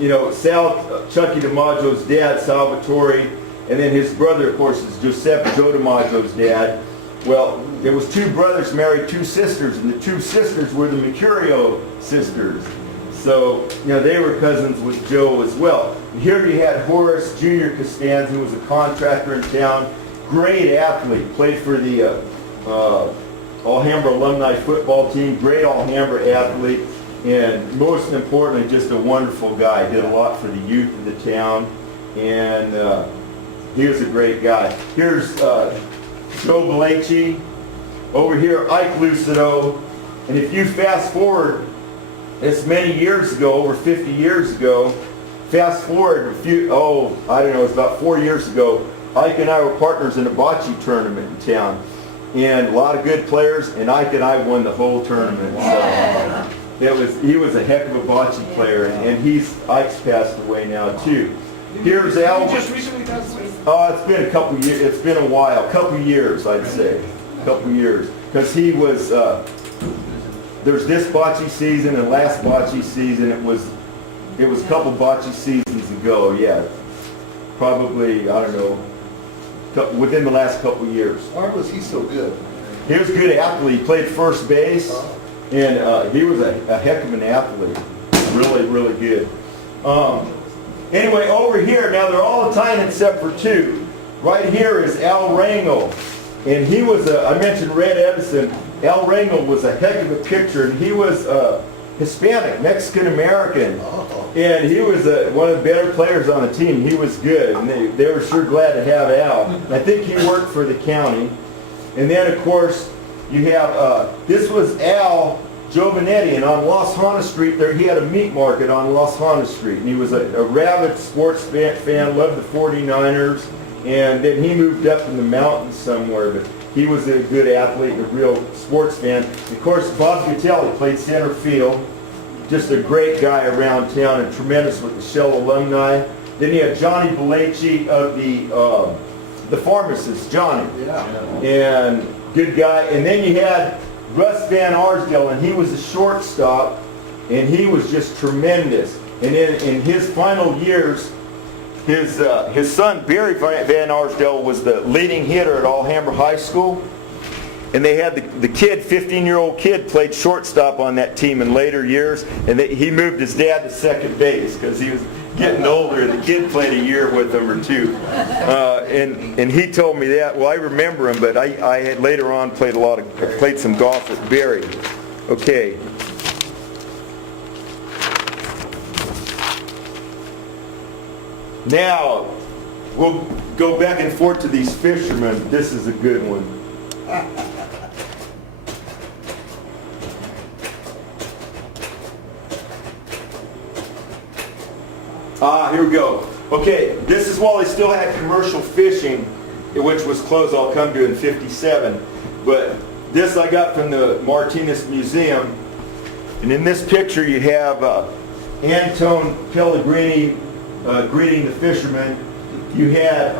You know, Chucky DiMaggio's dad, Salvatore, and then his brother, of course, is Giuseppe Joe DiMaggio's dad. Well, there was two brothers married two sisters, and the two sisters were the Mercurio sisters. So, you know, they were cousins with Joe as well. And here you had Horace Jr. Constanza, who was a contractor in town, great athlete, played for the Alhambra alumni football team, great Alhambra athlete, and most importantly, just a wonderful guy. Did a lot for the youth of the town, and he was a great guy. Here's Joe Bellacci. Over here, Ike Lucido. And if you fast forward, it's many years ago, over 50 years ago, fast forward a few, I don't know, it's about 4 years ago, Ike and I were partners in a bocce tournament in town. And a lot of good players, and Ike and I won the whole tournament. So he was a heck of a bocce player, and Ike's passed away now too. Here's Al. Just recently passed away? It's been a couple years. It's been a while, a couple years, I'd say, a couple years, because he was. There's this bocce season and last bocce season. It was a couple bocce seasons ago. Yeah, probably I don't know. Within the last couple years. Why was he so good? He was a good athlete. He played first base, and he was a heck of an athlete. Really, really good. Anyway, over here, now they're all Italian except for two. Right here is Al Rangel, and he was I mentioned Red Edison. Al Rangel was a heck of a pitcher, and he was Hispanic, Mexican-American. And he was one of the better players on the team. He was good, and they were sure glad to have Al. I think he worked for the county. And then, of course, you have, this was Al Giovanetti, and on Los Hanas Street there, he had a meat market on Los Hanas Street. And he was a rabid sports fan, loved the 49ers, and then he moved up in the mountains somewhere. But he was a good athlete and a real sports fan. Of course, Bob Guttelli played center field. Just a great guy around town and tremendous with the Shell alumni. Then you had Johnny Bellacci of the pharmacist, Johnny. Yeah. And good guy. And then you had Russ Van Arsdale, and he was a shortstop, and he was just tremendous. And in his final years, his son Barry Van Arsdale was the leading hitter at Alhambra High School. And they had the kid, 15-year-old kid, played shortstop on that team in later years, and he moved his dad to second base because he was getting older. The kid played a year with him or two, and he told me that. Well, I remember him, but I had later on played some golf with Barry. Okay. Now we'll go back and forth to these fishermen. This is a good one. Here we go. Okay, this is while they still had commercial fishing, which was closed. I'll come to in '57. But this I got from the Martinez Museum. And in this picture you have Antone Pellegrini greeting the fishermen. You had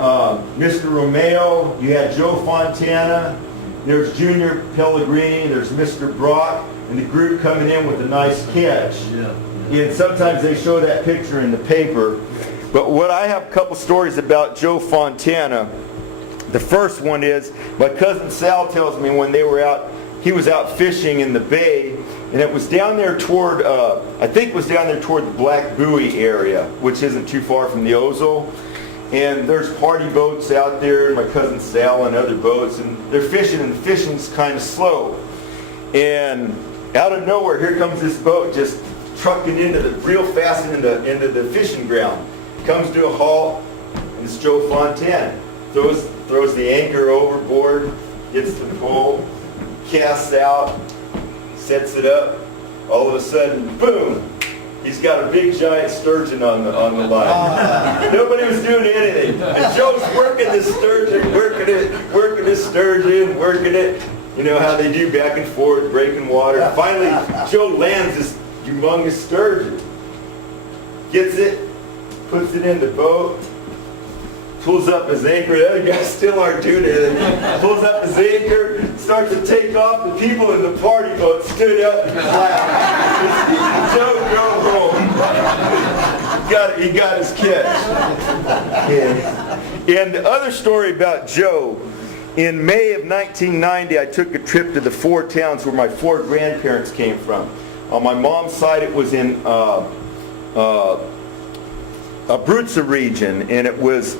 Mr. Romeo, you had Joe Fontana, there's Junior Pellegrini, there's Mr. Brock, and the group coming in with a nice catch. Yeah. And sometimes they show that picture in the paper. But what I have a couple stories about Joe Fontana. The first one is, my cousin Sal tells me when they were out, he was out fishing in the bay, and it was down there toward, I think it was down there toward the Black Buoy area, which isn't too far from the Ozol. And there's party boats out there, and my cousin Sal and other boats, and they're fishing, and the fishing's kind of slow. And out of nowhere, here comes this boat just trucking real fast into the fishing ground. Comes to a halt, and it's Joe Fontana. Throws the anchor overboard, gets the pole, casts out, sets it up. All of a sudden, boom! He's got a big giant sturgeon on the line. Nobody was doing anything. And Joe's working this sturgeon, working it. You know how they do, back and forth, breaking water. Finally, Joe lands this humongous sturgeon. Gets it, puts it in the boat, pulls up his anchor. The other guys still aren't doing anything. Pulls up his anchor, starts to take off. The people in the party boat stood up and clapped. Joe drove home. He got his catch. And the other story about Joe, in May of 1990, I took a trip to the 4 towns where my 4 grandparents came from. On my mom's side, it was in Abruzzo region, and it was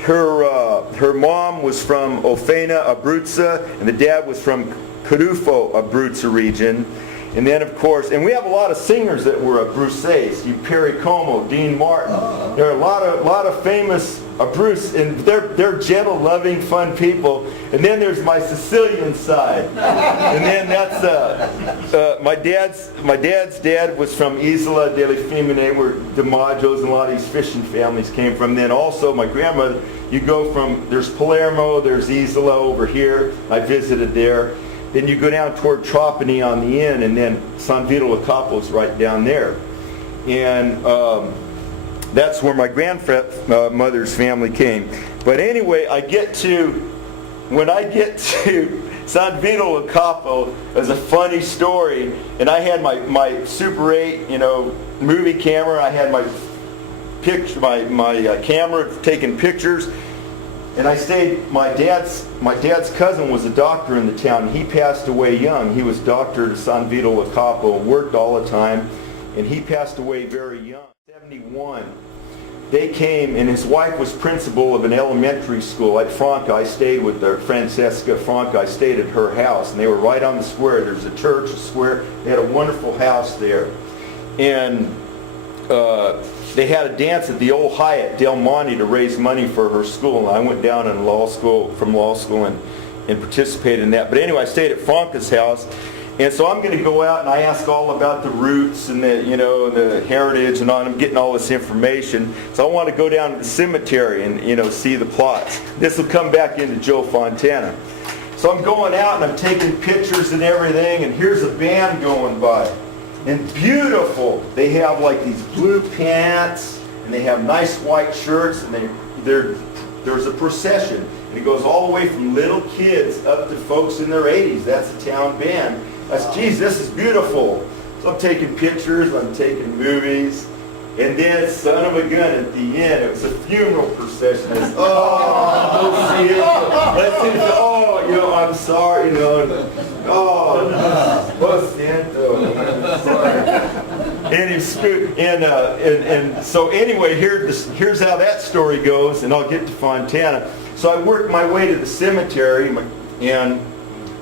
her mom was from Ofena, Abruzzo, and the dad was from Carufo, Abruzzo region. And then, of course, and we have a lot of singers that were Abruzzese. You Perry Como, Dean Martin. There are a lot of famous Abruzzo, and they're gentle, loving, fun people. And then there's my Sicilian side, and then that's my dad's dad was from Isola delle Femmine, where the Maggios and a lot of these fishing families came from. Then also my grandmother. You go from there's Palermo, there's Isola over here. I visited there. Then you go down toward Trapani on the end, and then San Vito lo Capo's right down there. And that's where my grandmother's family came. But anyway, when I get to San Vito lo Capo, there's a funny story. And I had my Super 8, movie camera. I had my camera taking pictures. And I stayed, my dad's cousin was a doctor in the town. He passed away young. He was doctor at San Vito lo Capo, worked all the time, and he passed away very young, 71. They came, and his wife was principal of an elementary school at Franca. I stayed with their Francesca Franca. I stayed at her house, and they were right on the square. There's a church, a square. They had a wonderful house there. And they had a dance at the old Hyatt, Del Monte, to raise money for her school. And I went down in law school and participated in that. But anyway, I stayed at Franca's house. And so I'm going to go out and I ask all about the roots and the heritage and all. I'm getting all this information. So I want to go down to the cemetery and see the plots. This will come back into Joe Fontana. So I'm going out and I'm taking pictures and everything. And here's a band going by. And beautiful. They have like these blue pants, and they have nice white shirts, and there's a procession. And it goes all the way from little kids up to folks in their 80s. That's a town band. Geez, this is beautiful. So I'm taking pictures, I'm taking movies, and then, son of a gun, at the end, it was a funeral procession. It's, I'm sorry, lo siento. And so anyway, here's how that story goes, and I'll get to Fontana. So I worked my way to the cemetery, and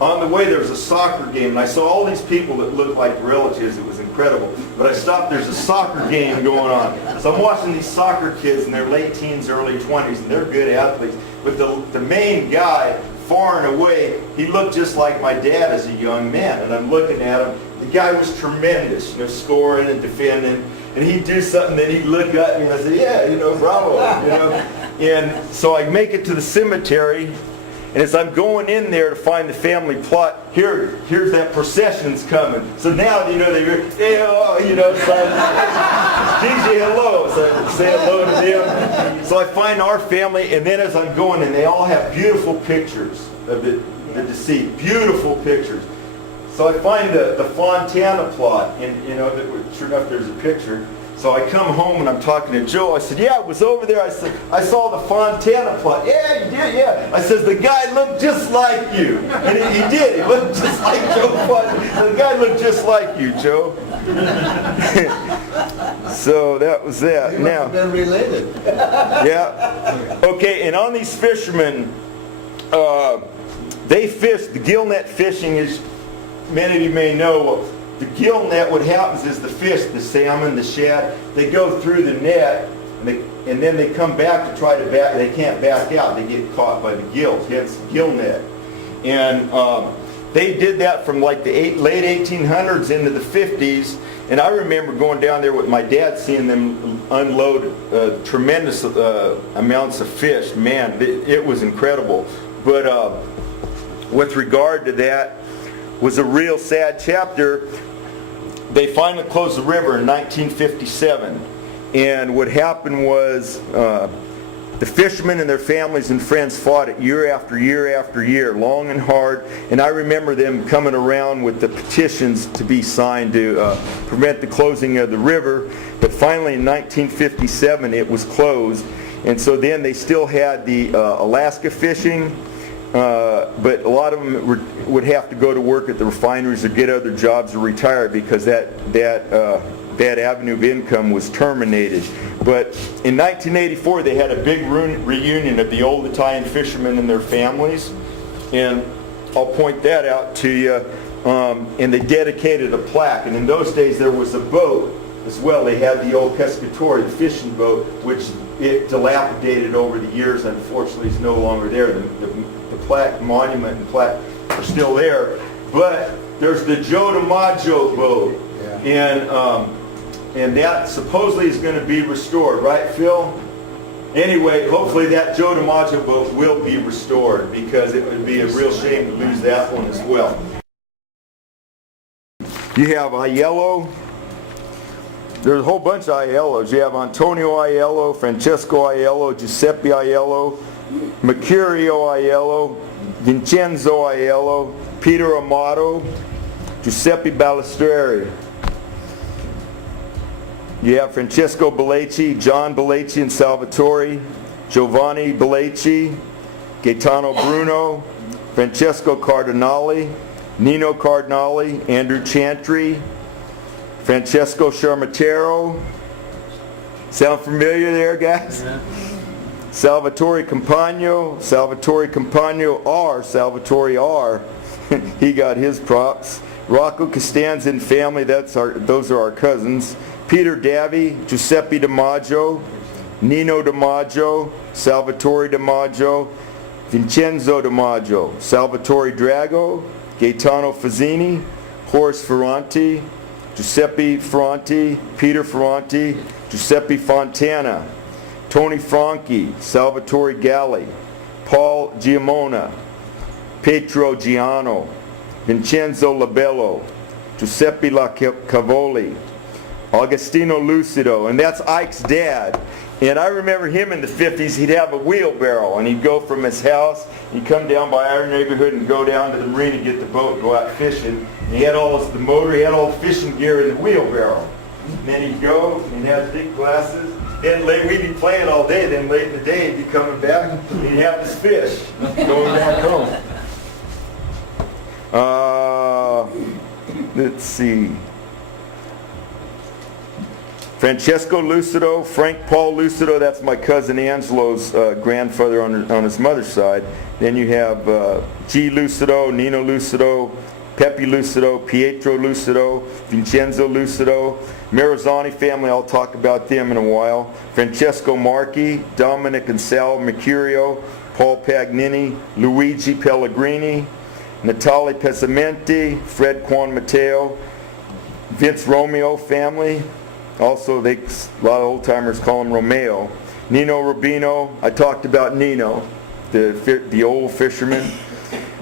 on the way there was a soccer game, and I saw all these people that looked like relatives. It was incredible. But I stopped, there's a soccer game going on. So I'm watching these soccer kids in their late teens, early 20s, and they're good athletes. But the main guy, far and away, he looked just like my dad as a young man. And I'm looking at him. The guy was tremendous, scoring and defending. And he'd do something, then he'd look at me and I said, yeah, bravo, And so I make it to the cemetery. And as I'm going in there to find the family plot, here's that procession's coming. So now, they hear, so DJ, hello. So I say hello to them. So I find our family, and then as I'm going in, they all have beautiful pictures of the deceased. Beautiful pictures. So I find the Fontana plot, and sure enough, there's a picture. So I come home and I'm talking to Joe. I said, I was over there. I said, I saw the Fontana plot. Yeah, you did, yeah. I said, the guy looked just like you. And he did. He looked just like Joe Fontana. The guy looked just like you, Joe. So that was that. You must have been related. Yeah. Okay, and on these fishermen, they fish. The gill net fishing, as many of you may know, the gill net, what happens is the fish, the salmon, the shad, they go through the net, and then they come back to try to back. They can't back out. They get caught by the gills. Hence, gill net. And they did that from like the late 1800s into the 50s. And I remember going down there with my dad, seeing them unload tremendous amounts of fish. Man, it was incredible. But with regard to that, was a real sad chapter. They finally closed the river in 1957, and what happened was The fishermen and their families and friends fought it year after year after year, long and hard. And I remember them coming around with the petitions to be signed to prevent the closing of the river. But finally in 1957 it was closed. And so then they still had the Alaska fishing, but a lot of them would have to go to work at the refineries or get other jobs or retire because that avenue of income was terminated. But in 1984 they had a big reunion of the old Italian fishermen and their families, and I'll point that out to you. And they dedicated a plaque, and in those days there was a boat as well. They had the old pescatore, the fishing boat, which it dilapidated over the years. Unfortunately, is no longer there. The plaque, monument and plaque are still there, but there's the Joe DiMaggio boat, and that supposedly is going to be restored, right, Phil? Anyway, hopefully that Joe DiMaggio boat will be restored, because it would be a real shame to lose that one as well. You have Aiello. There's a whole bunch of Aiellos. You have Antonio Aiello, Francesco Aiello, Giuseppe Aiello, Mercurio Aiello, Vincenzo Aiello, Peter Amato, Giuseppe Balistreri. You have Francesco Belleci, John Belleci and Salvatore, Giovanni Belleci, Gaetano Bruno, Francesco Cardinali, Nino Cardinali, Andrew Chantry, Francesco Sciarmatero. Sound familiar there, guys? Yeah. Salvatore Campagno, Salvatore R. He got his props. Rocco Costanza and family, those are our cousins. Peter Davy, Giuseppe DiMaggio, Nino DiMaggio, Salvatore DiMaggio, Vincenzo DiMaggio, Salvatore Drago, Gaetano Fazzini, Horace Ferranti, Giuseppe Ferranti, Peter Ferranti, Giuseppe Fontana, Tony Franchi, Salvatore Galli, Paul Giamona, Pietro Giano, Vincenzo Labello, Giuseppe La Cavoli, Agostino Lucido, and that's Ike's dad. And I remember him in the 50s, he'd have a wheelbarrow, and he'd go from his house, he'd come down by our neighborhood and go down to the marina and get the boat and go out fishing. And he had the motor, he had all the fishing gear in the wheelbarrow. And then he'd go, and he'd have thick glasses. Then we'd be playing all day, then late in the day he'd be coming back, and he'd have his fish, going back home. Let's see. Francesco Lucido, Frank Paul Lucido, that's my cousin Angelo's grandfather on his mother's side. Then you have G. Lucido, Nino Lucido, Pepe Lucido, Pietro Lucido, Vincenzo Lucido, Marizani family, I'll talk about them in a while. Francesco Marchi, Dominic and Sal Mercurio, Paul Pagnini, Luigi Pellegrini, Natale Pesamenti, Fred Juan Mateo, Vince Romeo family. Also, a lot of old-timers call him Romeo. Nino Rubino, I talked about Nino, the old fisherman.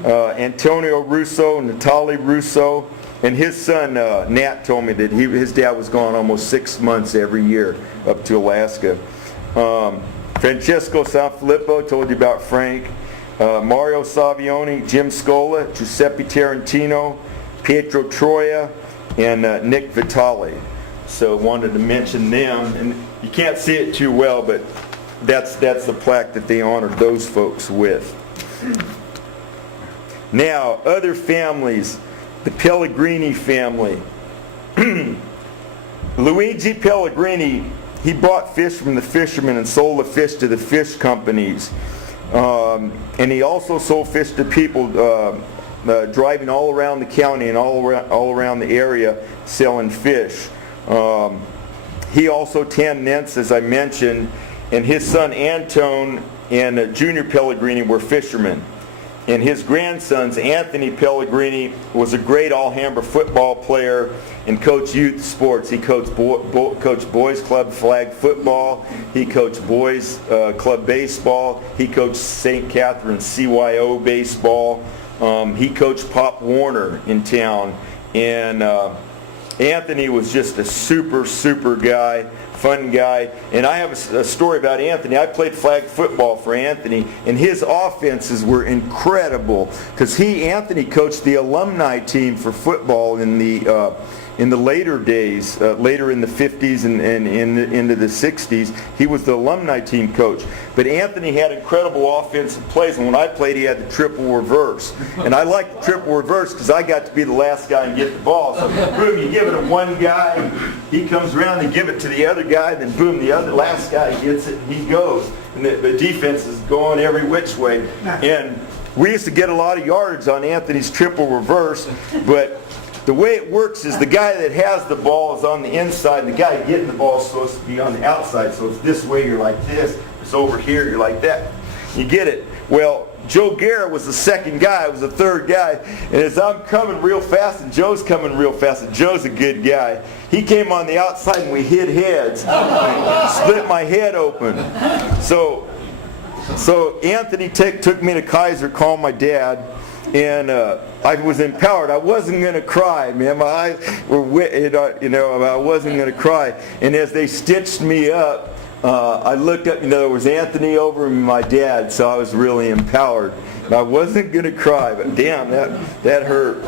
Antonio Russo, Natale Russo, and his son Nat told me that his dad was gone almost 6 months every year up to Alaska. Francesco Sanfilippo, told you about Frank. Mario Savioni, Jim Scola, Giuseppe Tarantino, Pietro Troia, and Nick Vitale. So wanted to mention them, and you can't see it too well, but that's the plaque that they honored those folks with. Now, other families, the Pellegrini family. Luigi Pellegrini, he bought fish from the fishermen and sold the fish to the fish companies. And he also sold fish to people driving all around the county and all around the area selling fish. He also tanned nets, as I mentioned, and his son Antone and Junior Pellegrini were fishermen. And his grandsons, Anthony Pellegrini, was a great Alhambra football player and coached youth sports. He coached boys club flag football. He coached boys club baseball. He coached St. Catherine's CYO baseball. He coached Pop Warner in town. And Anthony was just a super guy, fun guy. And I have a story about Anthony. I played flag football for Anthony, and his offenses were incredible because Anthony coached the alumni team for football in the later days, later in the 50s and into the 60s. He was the alumni team coach. But Anthony had incredible offensive plays, and when I played, he had the triple reverse. And I liked the triple reverse because I got to be the last guy and get the ball. So boom, you give it to one guy, he comes around and give it to the other guy, then boom, the other last guy gets it, and he goes. And the defense is going every which way. And we used to get a lot of yards on Anthony's triple reverse, but the way it works is the guy that has the ball is on the inside, and the guy getting the ball is supposed to be on the outside. So it's this way, you're like this. It's over here, you're like that. You get it? Well, Joe Garrett was the second guy. I was the third guy. And as I'm coming real fast, and Joe's coming real fast, and Joe's a good guy, he came on the outside, and we hit heads. Split my head open. So Anthony took me to Kaiser, called my dad. And I was empowered. I wasn't going to cry, man. My eyes were wet, I wasn't going to cry. And as they stitched me up, I looked up, there was Anthony over me, my dad, so I was really empowered. And I wasn't going to cry, but damn, that hurt.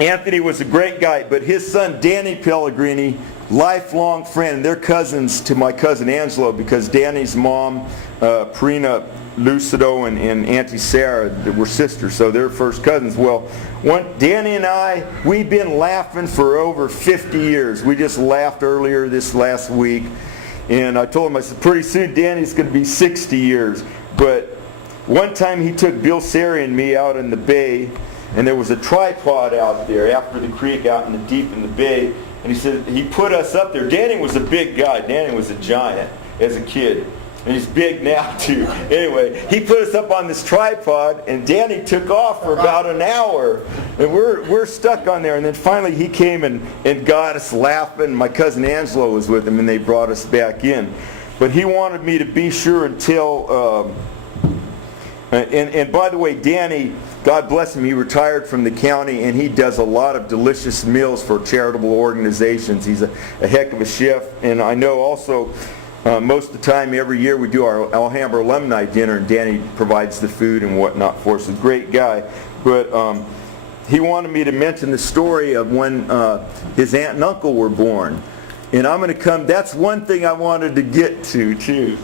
Anthony was a great guy, but his son, Danny Pellegrini, lifelong friend. They're cousins to my cousin Angelo because Danny's mom, Prina Lucido and Auntie Sarah were sisters, so they're first cousins. Well, Danny and I, we've been laughing for over 50 years. We just laughed earlier this last week, and I told him, I said, pretty soon Danny's going to be 60 years. But one time he took Bill Sari and me out in the bay, and there was a tripod out there after the creek out in the deep in the bay, and he said, he put us up there. Danny was a big guy. Danny was a giant as a kid. And he's big now too. Anyway, he put us up on this tripod, and Danny took off for about an hour. And we're stuck on there. And then finally he came and got us laughing. My cousin Angelo was with him, and they brought us back in. But he wanted me to be sure and tell, and by the way, Danny, God bless him, he retired from the county, and he does a lot of delicious meals for charitable organizations. He's a heck of a chef. And I know also, most of the time, every year, we do our Alhambra alumni dinner, and Danny provides the food and whatnot for us. He's a great guy. But he wanted me to mention the story of when his aunt and uncle were born. And I'm going to come, that's one thing I wanted to get to, too.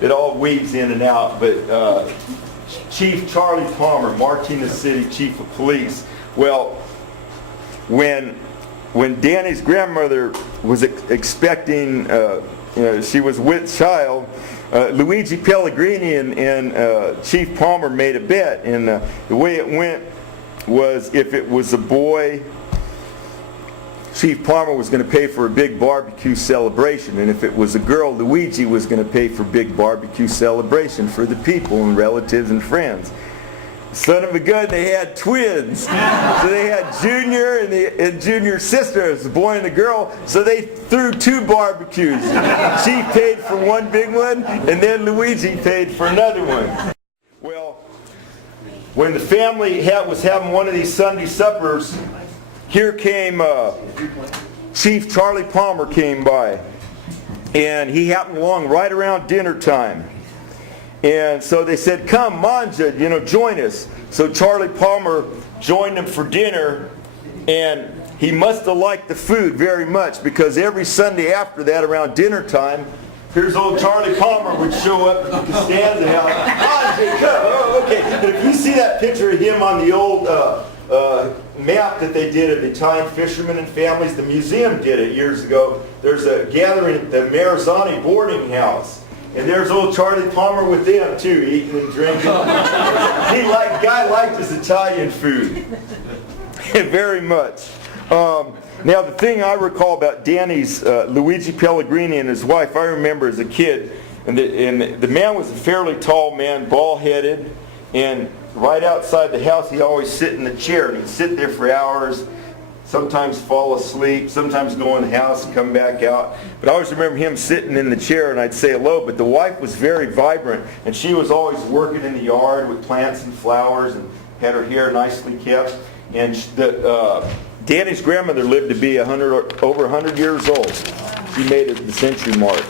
It all weaves in and out. But Chief Charlie Palmer, Martinez City Chief of Police. Well, when Danny's grandmother was expecting... she was with child. Luigi Pellegrini and Chief Palmer made a bet, and the way it went was if it was a boy, Chief Palmer was going to pay for a big barbecue celebration, and if it was a girl, Luigi was going to pay for a big barbecue celebration for the people and relatives and friends. Son of a gun, they had twins. So they had Junior and Junior's sister, the boy and the girl. So they threw two barbecues. Chief paid for one big one, and then Luigi paid for another one. Well, when the family was having one of these Sunday suppers, here came Chief Charlie Palmer came by. And he happened along right around dinner time. And so they said, come, Manja, join us. So Charlie Palmer joined them for dinner, and he must have liked the food very much, because every Sunday after that, around dinner time, here's old Charlie Palmer would show up at the Constanza house. Manja, come. Oh, okay. But if you see that picture of him on the old map that they did of Italian fishermen and families, the museum did it years ago. There's a gathering at the Marizani boarding house. And there's old Charlie Palmer with them too, eating and drinking. Guy liked his Italian food very much. Now the thing I recall about Danny's Luigi Pellegrini and his wife, I remember as a kid, and the man was a fairly tall man, bald-headed, and right outside the house he'd always sit in the chair, and he'd sit there for hours. Sometimes fall asleep, sometimes go in the house and come back out. But I always remember him sitting in the chair, and I'd say hello. But the wife was very vibrant, and she was always working in the yard with plants and flowers and had her hair nicely kept. And Danny's grandmother lived to be over 100 years old. She made it the century mark.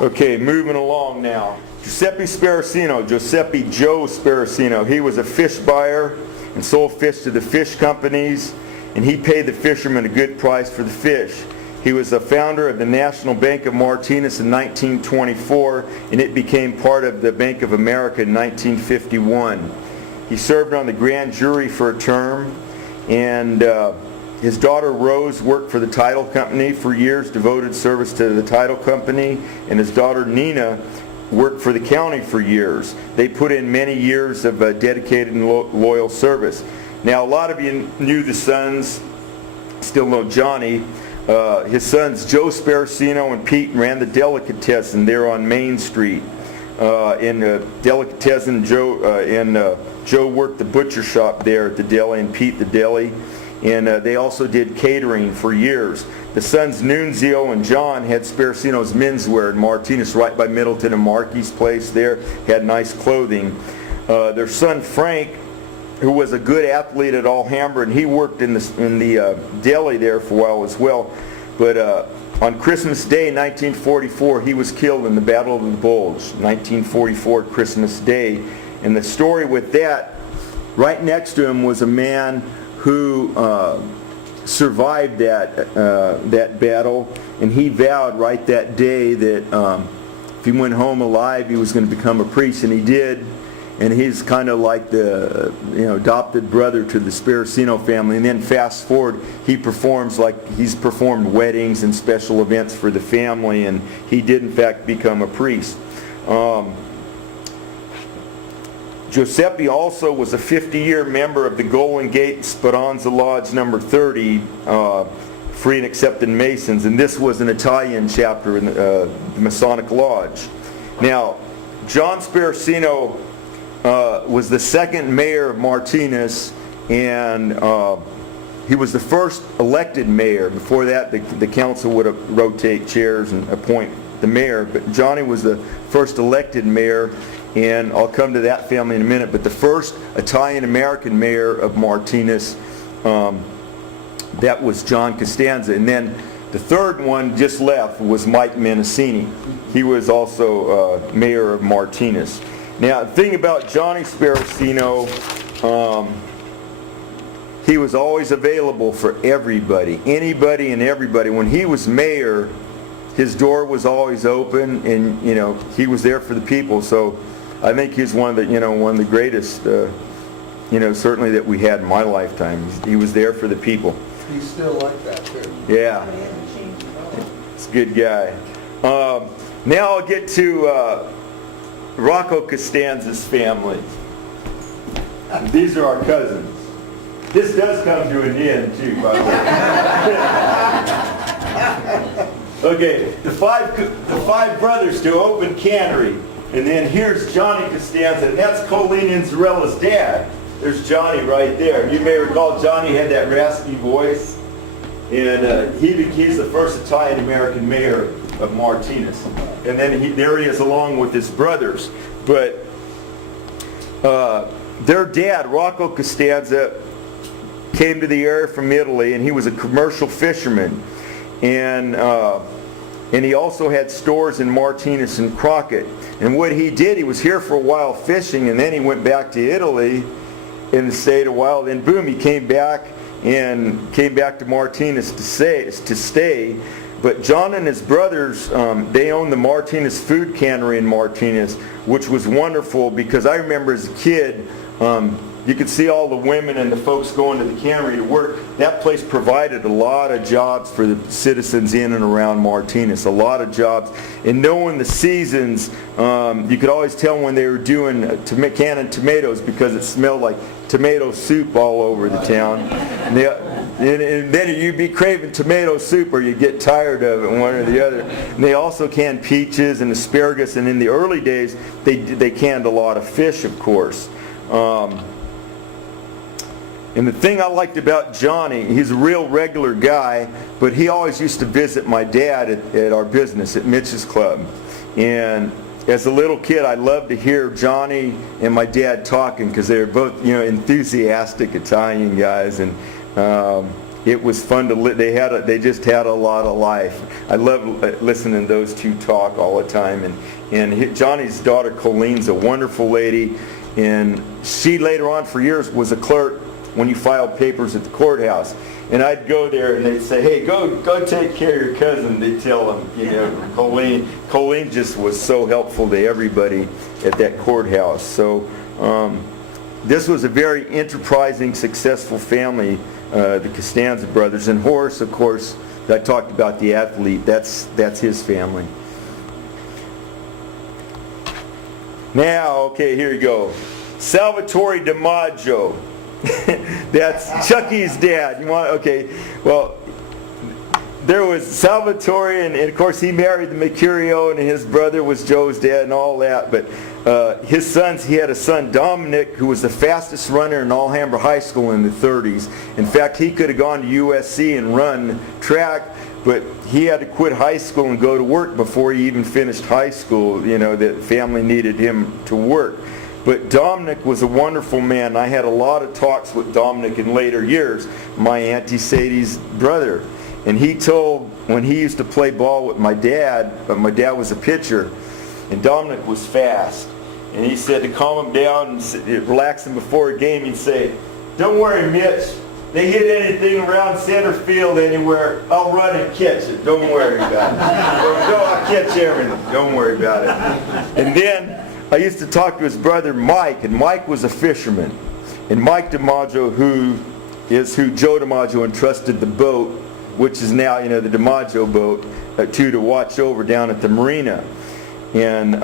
Okay, moving along now. Giuseppe Sparacino, Giuseppe Joe Sparacino. He was a fish buyer and sold fish to the fish companies, and he paid the fishermen a good price for the fish. He was the founder of the National Bank of Martinez in 1924, and it became part of the Bank of America in 1951. He served on the grand jury for a term, and his daughter Rose worked for the title company for years, devoted service to the title company, and his daughter Nina worked for the county for years. They put in many years of dedicated and loyal service. Now, a lot of you knew the sons, still know Johnny. His sons Joe Sparacino and Pete ran the delicatessen there on Main Street. In the delicatessen, Joe worked the butcher shop there at the deli, and Pete the deli. And they also did catering for years. The sons Nunzio and John had Sparacino's menswear in Martinez, right by Middleton and Markey's place there. Had nice clothing. Their son Frank, who was a good athlete at Alhambra, and he worked in the deli there for a while as well. But on Christmas Day, 1944, he was killed in the Battle of the Bulge, 1944 Christmas Day. And the story with that, right next to him was a man who survived that battle, and he vowed right that day that if he went home alive, he was going to become a priest, and he did. And he's kind of like the adopted brother to the Sparacino family. And then fast forward, he performs like he's performed weddings and special events for the family, and he did in fact become a priest. Giuseppe also was a 50-year member of the Golden Gate Speranza Lodge number 30, Free and Accepted Masons, and this was an Italian chapter in the Masonic Lodge. Now, John Sparacino was the second mayor of Martinez, and he was the first elected mayor. Before that, the council would rotate chairs and appoint the mayor, but Johnny was the first elected mayor, and I'll come to that family in a minute. But the first Italian-American mayor of Martinez, that was John Constanza. And then the third one just left was Mike Menacini. He was also mayor of Martinez. Now, the thing about Johnny Sparacino, he was always available for everybody, anybody and everybody. When he was mayor, his door was always open, and he was there for the people. So I think he's one of the greatest, certainly that we had in my lifetime. He was there for the people. He's still like that too. Yeah, he's a good guy. Now I'll get to Rocco Costanza's family. These are our cousins. This does come to an end too, by the way. Okay, the five brothers to open cannery, and then here's Johnny Costanza, and that's Colleen Inzarella's dad. There's Johnny right there. You may recall Johnny had that raspy voice, and he's the first Italian-American mayor of Martinez. And then there he is along with his brothers. But their dad, Rocco Costanza, came to the area from Italy, and he was a commercial fisherman. And he also had stores in Martinez and Crockett. And what he did, he was here for a while fishing, and then he went back to Italy and stayed a while. Then boom, he came back to Martinez to stay. But John and his brothers, they owned the Martinez Food Cannery in Martinez, which was wonderful because I remember as a kid, you could see all the women and the folks going to the cannery to work. That place provided a lot of jobs for the citizens in and around Martinez, a lot of jobs. And knowing the seasons, you could always tell when they were doing canning tomatoes because it smelled like tomato soup all over the town. And then you'd be craving tomato soup or you'd get tired of it, one or the other. And they also canned peaches and asparagus, and in the early days they canned a lot of fish, of course. And the thing I liked about Johnny, he's a real regular guy, but he always used to visit my dad at our business at Mitch's Club. And as a little kid, I loved to hear Johnny and my dad talking because they were both, enthusiastic Italian guys. And it was fun to they just had a lot of life. I love listening to those two talk all the time. And Johnny's daughter Colleen's a wonderful lady, and she later on for years was a clerk when you filed papers at the courthouse. And I'd go there and they'd say, hey, go take care of your cousin. They'd tell him, Colleen. Colleen just was so helpful to everybody at that courthouse. So this was a very enterprising, successful family, the Constanza brothers. And Horace, of course, I talked about, the athlete, that's his family. Now, okay, here you go. Salvatore DiMaggio. That's Chucky's dad. Well, there was Salvatore, and of course he married the Mercurio, and his brother was Joe's dad and all that. But his sons, he had a son, Dominic, who was the fastest runner in Alhambra High School in the 30s. In fact, he could have gone to USC and run track, but he had to quit high school and go to work before he even finished high school. The family needed him to work. But Dominic was a wonderful man. I had a lot of talks with Dominic in later years, my Auntie Sadie's brother. And he told, when he used to play ball with my dad was a pitcher, and Dominic was fast. And he said to calm him down and relax him before a game, he'd say, don't worry, Mitch. They hit anything around center field anywhere, I'll run and catch it. Don't worry about it. I'll catch everything. Don't worry about it. And then I used to talk to his brother Mike, and Mike was a fisherman. And Mike DiMaggio, who Joe DiMaggio entrusted the boat, which is now, the DiMaggio boat, to watch over down at the marina. And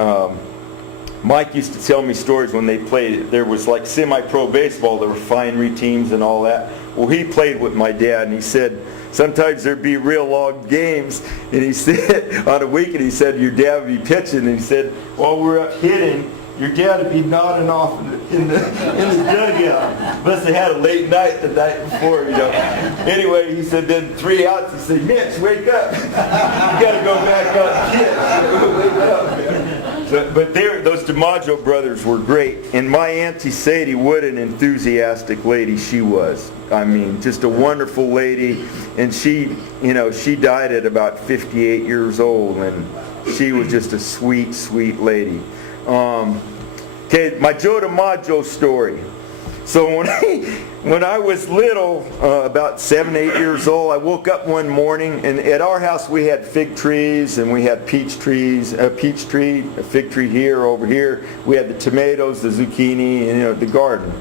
Mike used to tell me stories when they played. There was like semi-pro baseball, the refinery teams and all that. Well, he played with my dad, and he said sometimes there'd be real long games, and he said on a weekend, he said your dad would be pitching, and he said while we're up hitting, your dad would be nodding off in the dugout. Must have had a late night the night before, Anyway, he said then 3 outs, he said, Mitch, wake up. You got to go back out and pitch. Wake up. But those DiMaggio brothers were great. And my Auntie Sadie, what an enthusiastic lady she was. I mean, just a wonderful lady. And she died at about 58 years old. And she was just a sweet, sweet lady. Okay, my Joe DiMaggio story. So when I was little, about 7, 8 years old, I woke up one morning, and at our house we had fig trees, and we had peach trees, a peach tree, a fig tree here, over here. We had the tomatoes, the zucchini, and the garden.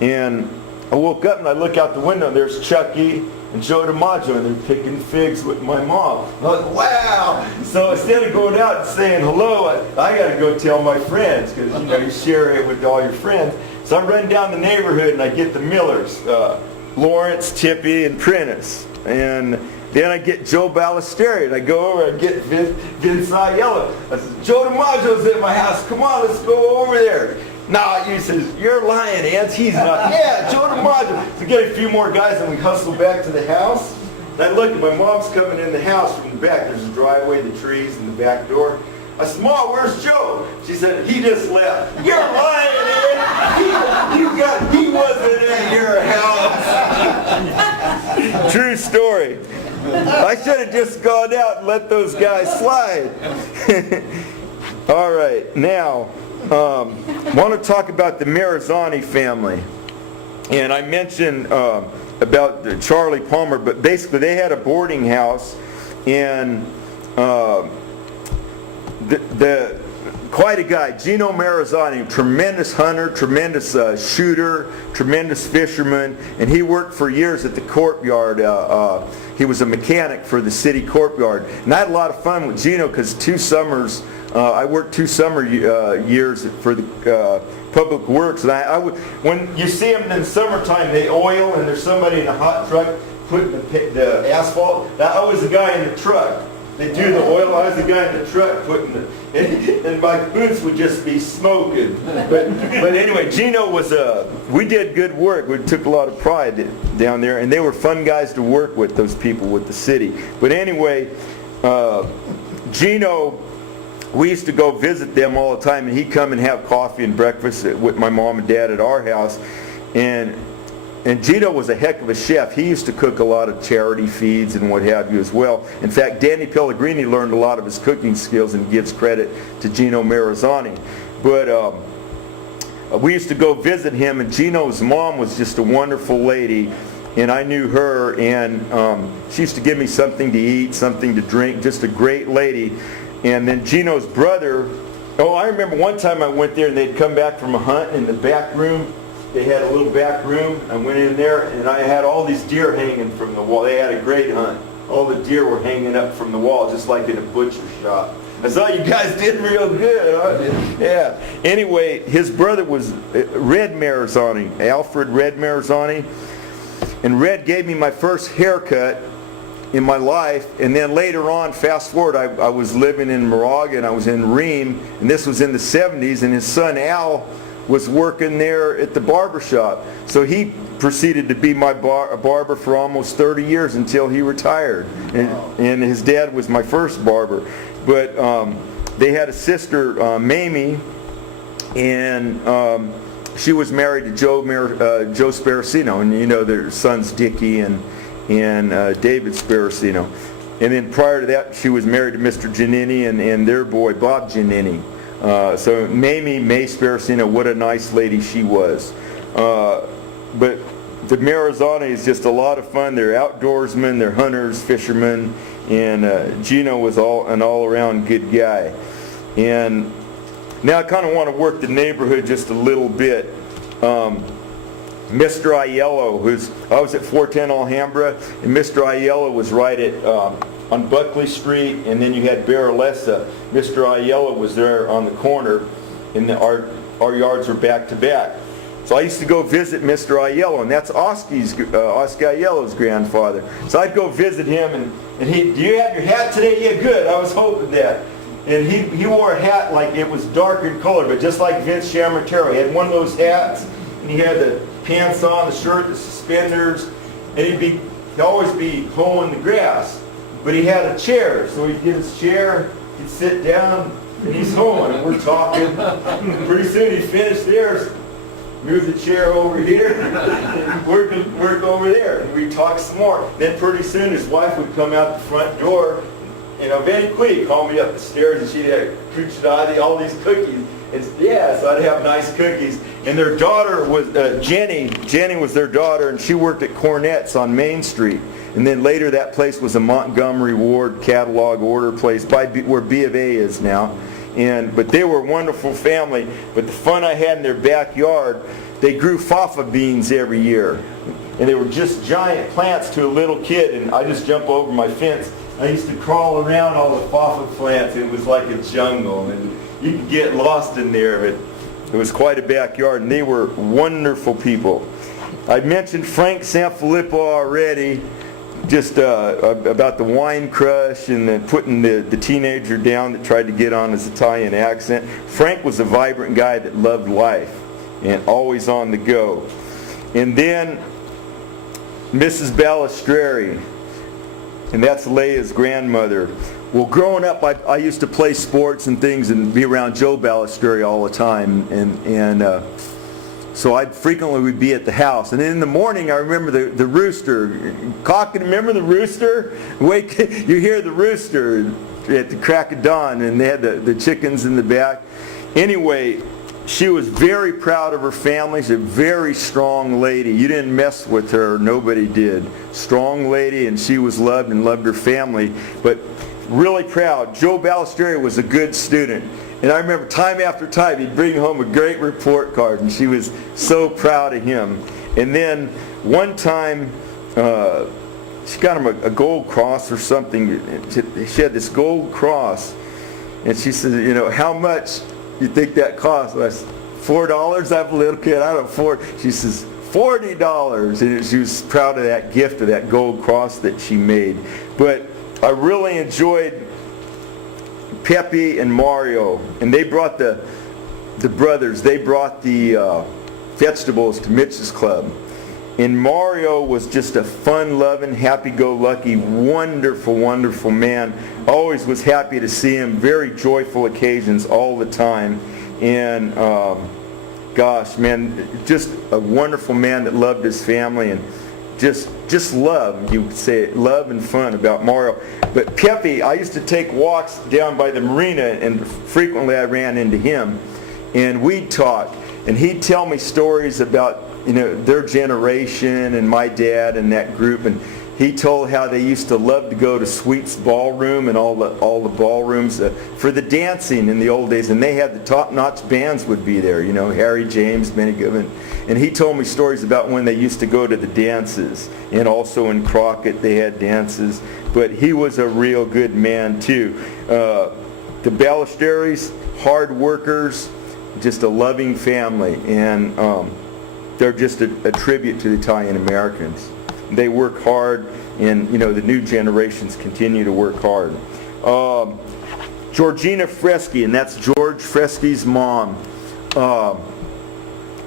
And I woke up and I look out the window, and there's Chucky and Joe DiMaggio, and they're picking figs with my mom. I was like, wow! So instead of going out and saying hello, I got to go tell my friends, because you share it with all your friends. So I run down the neighborhood and I get the Millers, Lawrence, Tippy, and Prentice. And then I get Joe Ballesteri, and I go over and get Vince Aiello. I said, Joe DiMaggio's at my house. Come on, let's go over there. Nah, he says, you're lying, Ants. He's not. Yeah, Joe DiMaggio. So we get a few more guys, and we hustle back to the house. And I look, and my mom's coming in the house from the back. There's a driveway, the trees, and the back door. I said, Mom, where's Joe? She said, he just left. You're lying, Ed. He wasn't in your house. True story. I should have just gone out and let those guys slide. All right, now, I want to talk about the Marizani family. And I mentioned about Charlie Palmer, but basically they had a boarding house, and quite a guy, Gino Marizani, tremendous hunter, tremendous shooter, tremendous fisherman, and he worked for years at the courtyard. He was a mechanic for the city courtyard. And I had a lot of fun with Gino because 2 summers, I worked 2 summer years for the Public Works. And when you see them in the summertime, they oil, and there's somebody in a hot truck putting the asphalt. I was the guy in the truck. They do the oil. I was the guy in the truck putting and my boots would just be smoking. But anyway, Gino was we did good work. We took a lot of pride down there, and they were fun guys to work with, those people with the city. But anyway, Gino, we used to go visit them all the time, and he'd come and have coffee and breakfast with my mom and dad at our house. And And Gino was a heck of a chef. He used to cook a lot of charity feeds and what have you as well. In fact, Danny Pellegrini learned a lot of his cooking skills and gives credit to Gino Marizani. But we used to go visit him, and Gino's mom was just a wonderful lady, and I knew her, and she used to give me something to eat, something to drink, just a great lady. And then Gino's brother, I remember one time I went there and they'd come back from a hunt in the back room. They had a little back room. I went in there and I had all these deer hanging from the wall. They had a great hunt. All the deer were hanging up from the wall, just like in a butcher shop. I saw you guys did real good, huh? Yeah. Anyway, his brother was Red Marizani, Alfred Red Marizani. And Red gave me my first haircut in my life, and then later on, fast forward, I was living in Moraga and I was in Rheims, and this was in the 70s, and his son Al was working there at the barber shop. So he proceeded to be my barber for almost 30 years until he retired. And his dad was my first barber. But they had a sister, Mamie, and she was married to Joe Sparacino, and you know their sons Dickie and David Sparacino. And then prior to that, she was married to Mr. Giannini and their boy Bob Giannini. So Mamie May Sparacino, what a nice lady she was. But the Marizani is just a lot of fun. They're outdoorsmen, they're hunters, fishermen, and Gino was an all-around good guy. And now I kind of want to work the neighborhood just a little bit. Mr. Aiello, I was at 410 Alhambra, and Mr. Aiello was right at on Buckley Street, and then you had Barralessa. Mr. Aiello was there on the corner, and our yards were back to back. So I used to go visit Mr. Aiello, and that's Oscar Aiello's grandfather. So I'd go visit him, and he, do you have your hat today? Yeah, good. I was hoping that. And he wore a hat like it was dark in color, but just like Vince Chamartero. He had one of those hats, and he had the pants on, the shirt, the suspenders, and he'd always be hoeing the grass. But he had a chair, so he'd get his chair, he'd sit down, and he's hoeing, and we're talking. Pretty soon he'd finish there, move the chair over here, work over there, and we'd talk some more. Then pretty soon his wife would come out the front door, very quick, call me up the stairs, and she'd have all these cookies. So I'd have nice cookies. And their daughter was Jenny. Jenny was their daughter, and she worked at Cornette's on Main Street. And then later that place was a Montgomery Ward catalog order place where B of A is now. But they were a wonderful family. But the fun I had in their backyard, they grew fafa beans every year. And they were just giant plants to a little kid, and I just jump over my fence. I used to crawl around all the fafa plants. It was like a jungle, and you could get lost in there, but it was quite a backyard, and they were wonderful people. I mentioned Frank Sanfilippo already, just about the wine crush and then putting the teenager down that tried to get on his Italian accent. Frank was a vibrant guy that loved life and always on the go. And then Mrs. Balistreri, and that's Leia's grandmother. Well, growing up, I used to play sports and things and be around Joe Balistreri all the time, and so I frequently would be at the house. And then in the morning, I remember the rooster. Cock, remember the rooster? Wake, you hear the rooster at the crack of dawn, and they had the chickens in the back. Anyway, she was very proud of her family. She's a very strong lady. You didn't mess with her. Nobody did. Strong lady, and she was loved and loved her family. But really proud. Joe Balistreri was a good student. And I remember time after time he'd bring home a great report card, and she was so proud of him. And then one time she got him a gold cross or something. She had this gold cross, and she said, how much you think that cost? I said, $4? I have a little kid. I don't afford. She says, $40. And she was proud of that gift, of that gold cross that she made. But I really enjoyed Pepe and Mario, and they brought the brothers. They brought the vegetables to Mitch's Club. And Mario was just a fun-loving, happy-go-lucky, wonderful, wonderful man. Always was happy to see him. Very joyful occasions all the time. And gosh, man, just a wonderful man that loved his family and just love, you could say it, love and fun about Mario. But Pepe, I used to take walks down by the marina, and frequently I ran into him, and we'd talk, and he'd tell me stories about, you know, their generation and my dad and that group, and he told how they used to love to go to Sweet's Ballroom and all the ballrooms for the dancing in the old days, and they had the top-notch bands would be there, you know, Harry James, Benny Goodman. And he told me stories about when they used to go to the dances, and also in Crockett they had dances. But he was a real good man too. The Ballesteros, hard workers, just a loving family, and they're just a tribute to the Italian Americans. They work hard, and you know the new generations continue to work hard. Georgina Freschi, and that's George Freschi's mom.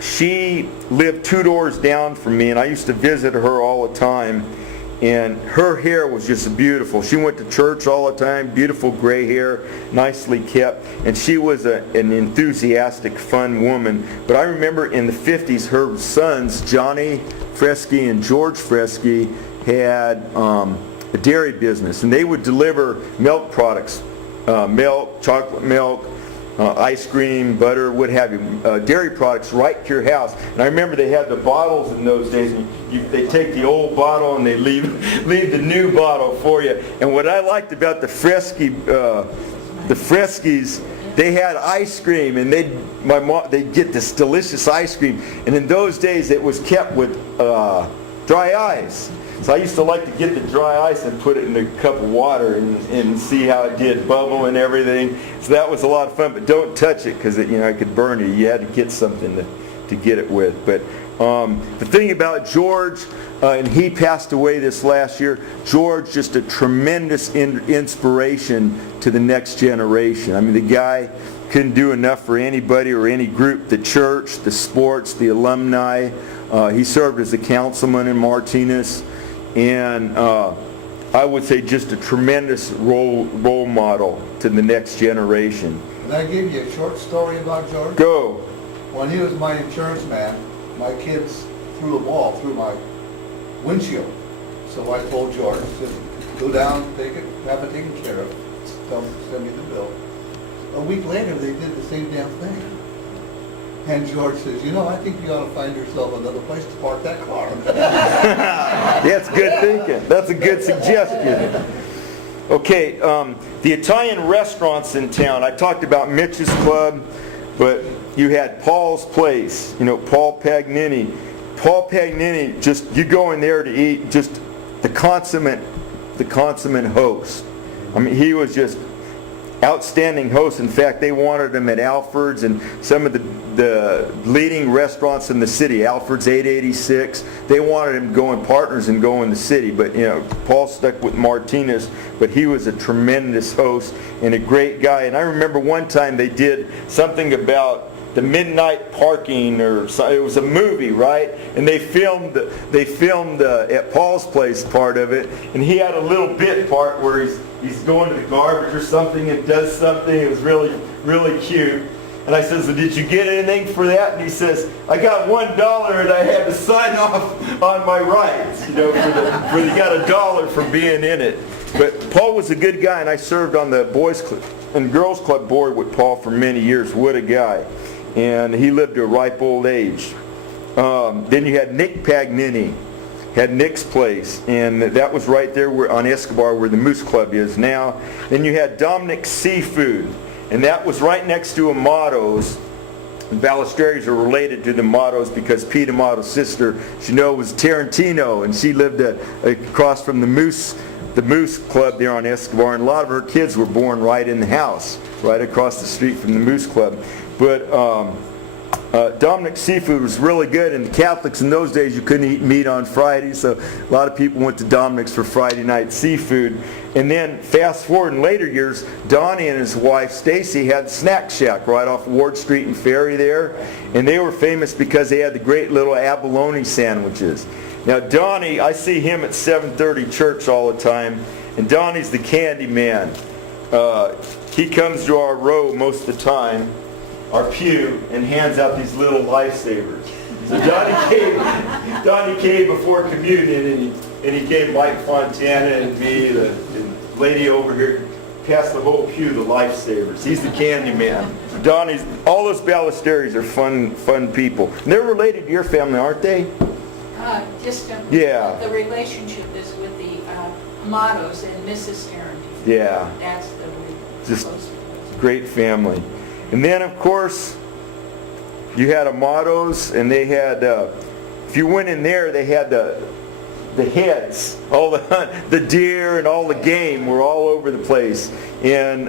She lived 2 doors down from me, and I used to visit her all the time. And her hair was just beautiful. She went to church all the time, beautiful gray hair, nicely kept. And she was an enthusiastic, fun woman. But I remember in the 50s, her sons, Johnny Freschi and George Freschi, had a dairy business. And they would deliver milk products, milk, chocolate milk, ice cream, butter, what have you, dairy products right to your house. And I remember they had the bottles in those days. And they take the old bottle and they leave the new bottle for you. And what I liked about the Freschis, they had ice cream, and they'd get this delicious ice cream. And in those days, it was kept with dry ice. So I used to like to get the dry ice and put it in a cup of water and see how it did, bubble and everything. So that was a lot of fun, but don't touch it because it could burn you. You had to get something to get it with. But the thing about George, and he passed away this last year, George, just a tremendous inspiration to the next generation. I mean, the guy couldn't do enough for anybody or any group, the church, the sports, the alumni. He served as a councilman in Martinez. And I would say just a tremendous role model to the next generation. Can I give you a short story about George? Go. When he was my insurance man, my kids threw a ball through my windshield. So I told George, I said, go down, have it taken care of, send me the bill. A week later, they did the same damn thing. And George says, I think you ought to find yourself another place to park that car. That's good thinking. That's a good suggestion. Okay, the Italian restaurants in town. I talked about Mitch's Club, but you had Paul's Place, Paul Pagnini. Paul Pagnini, just you go in there to eat, just the consummate host. I mean, he was just outstanding host. In fact, they wanted him at Alfred's and some of the leading restaurants in the city, Alfred's 886. They wanted him going partners and go in the city. But, Paul stuck with Martinez, but he was a tremendous host and a great guy. And I remember one time they did something about the midnight parking, or it was a movie, right? And they filmed at Paul's Place part of it, and he had a little bit part where he's going to the garbage or something and does something. It was really, really cute. And I says, did you get anything for that? And he says, I got $1 and I had to sign off on my rights, for you got $1 for being in it. But Paul was a good guy, and I served on the Boys Club and Girls Club board with Paul for many years. What a guy. And he lived to a ripe old age. Then you had Nick Pagnini, had Nick's Place, and that was right there on Escobar where the Moose Club is now. Then you had Dominic's Seafood, and that was right next to Amato's. Ballesteros are related to the Amatos because Pete Amato's sister, was Tarantino, and she lived across from the Moose Club there on Escobar, and a lot of her kids were born right in the house, right across the street from the Moose Club. But Dominic's Seafood was really good, and the Catholics in those days, you couldn't eat meat on Friday, so a lot of people went to Dominic's for Friday night seafood. And then fast forward in later years, Donnie and his wife Stacy had Snack Shack right off Ward Street and Ferry there, and they were famous because they had the great little abalone sandwiches. Now Donnie, I see him at 7:30 church all the time, and Donnie's the candy man. He comes to our row most of the time. our pew and hands out these little lifesavers. So Donnie came before communion, and he gave Mike Fontana and me, the lady over here, passed the whole pew the lifesavers. He's the candy man. Donnie's, all those Ballesteros are fun people. And they're related to your family, aren't they? Distant. Yeah. The relationship is with the Amatos and Mrs. Tarrantino. Yeah. That's the Just close. great family. And then, of course, you had Amatos, and they had, if you went in there, they had the heads, all the deer and all the game were all over the place. And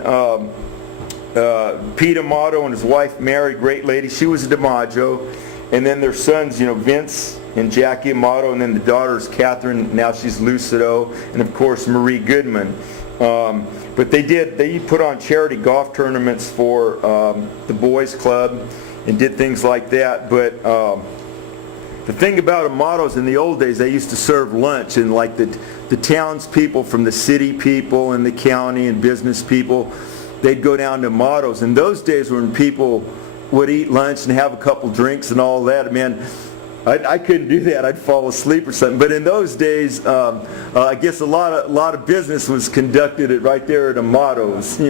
Pete Amato and his wife Mary, great lady, she was a DiMaggio. And then their sons, Vince and Jackie Amato, and then the daughters Catherine, now she's Lucido, and of course Marie Goodman. But they put on charity golf tournaments for the boys club and did things like that. But the thing about Amatos in the old days, they used to serve lunch, and like the townspeople from the city people and the county and business people, they'd go down to Amatos. In those days when people would eat lunch and have a couple drinks and all that, man, I couldn't do that. I'd fall asleep or something. But in those days, I guess a lot of business was conducted right there at Amatos.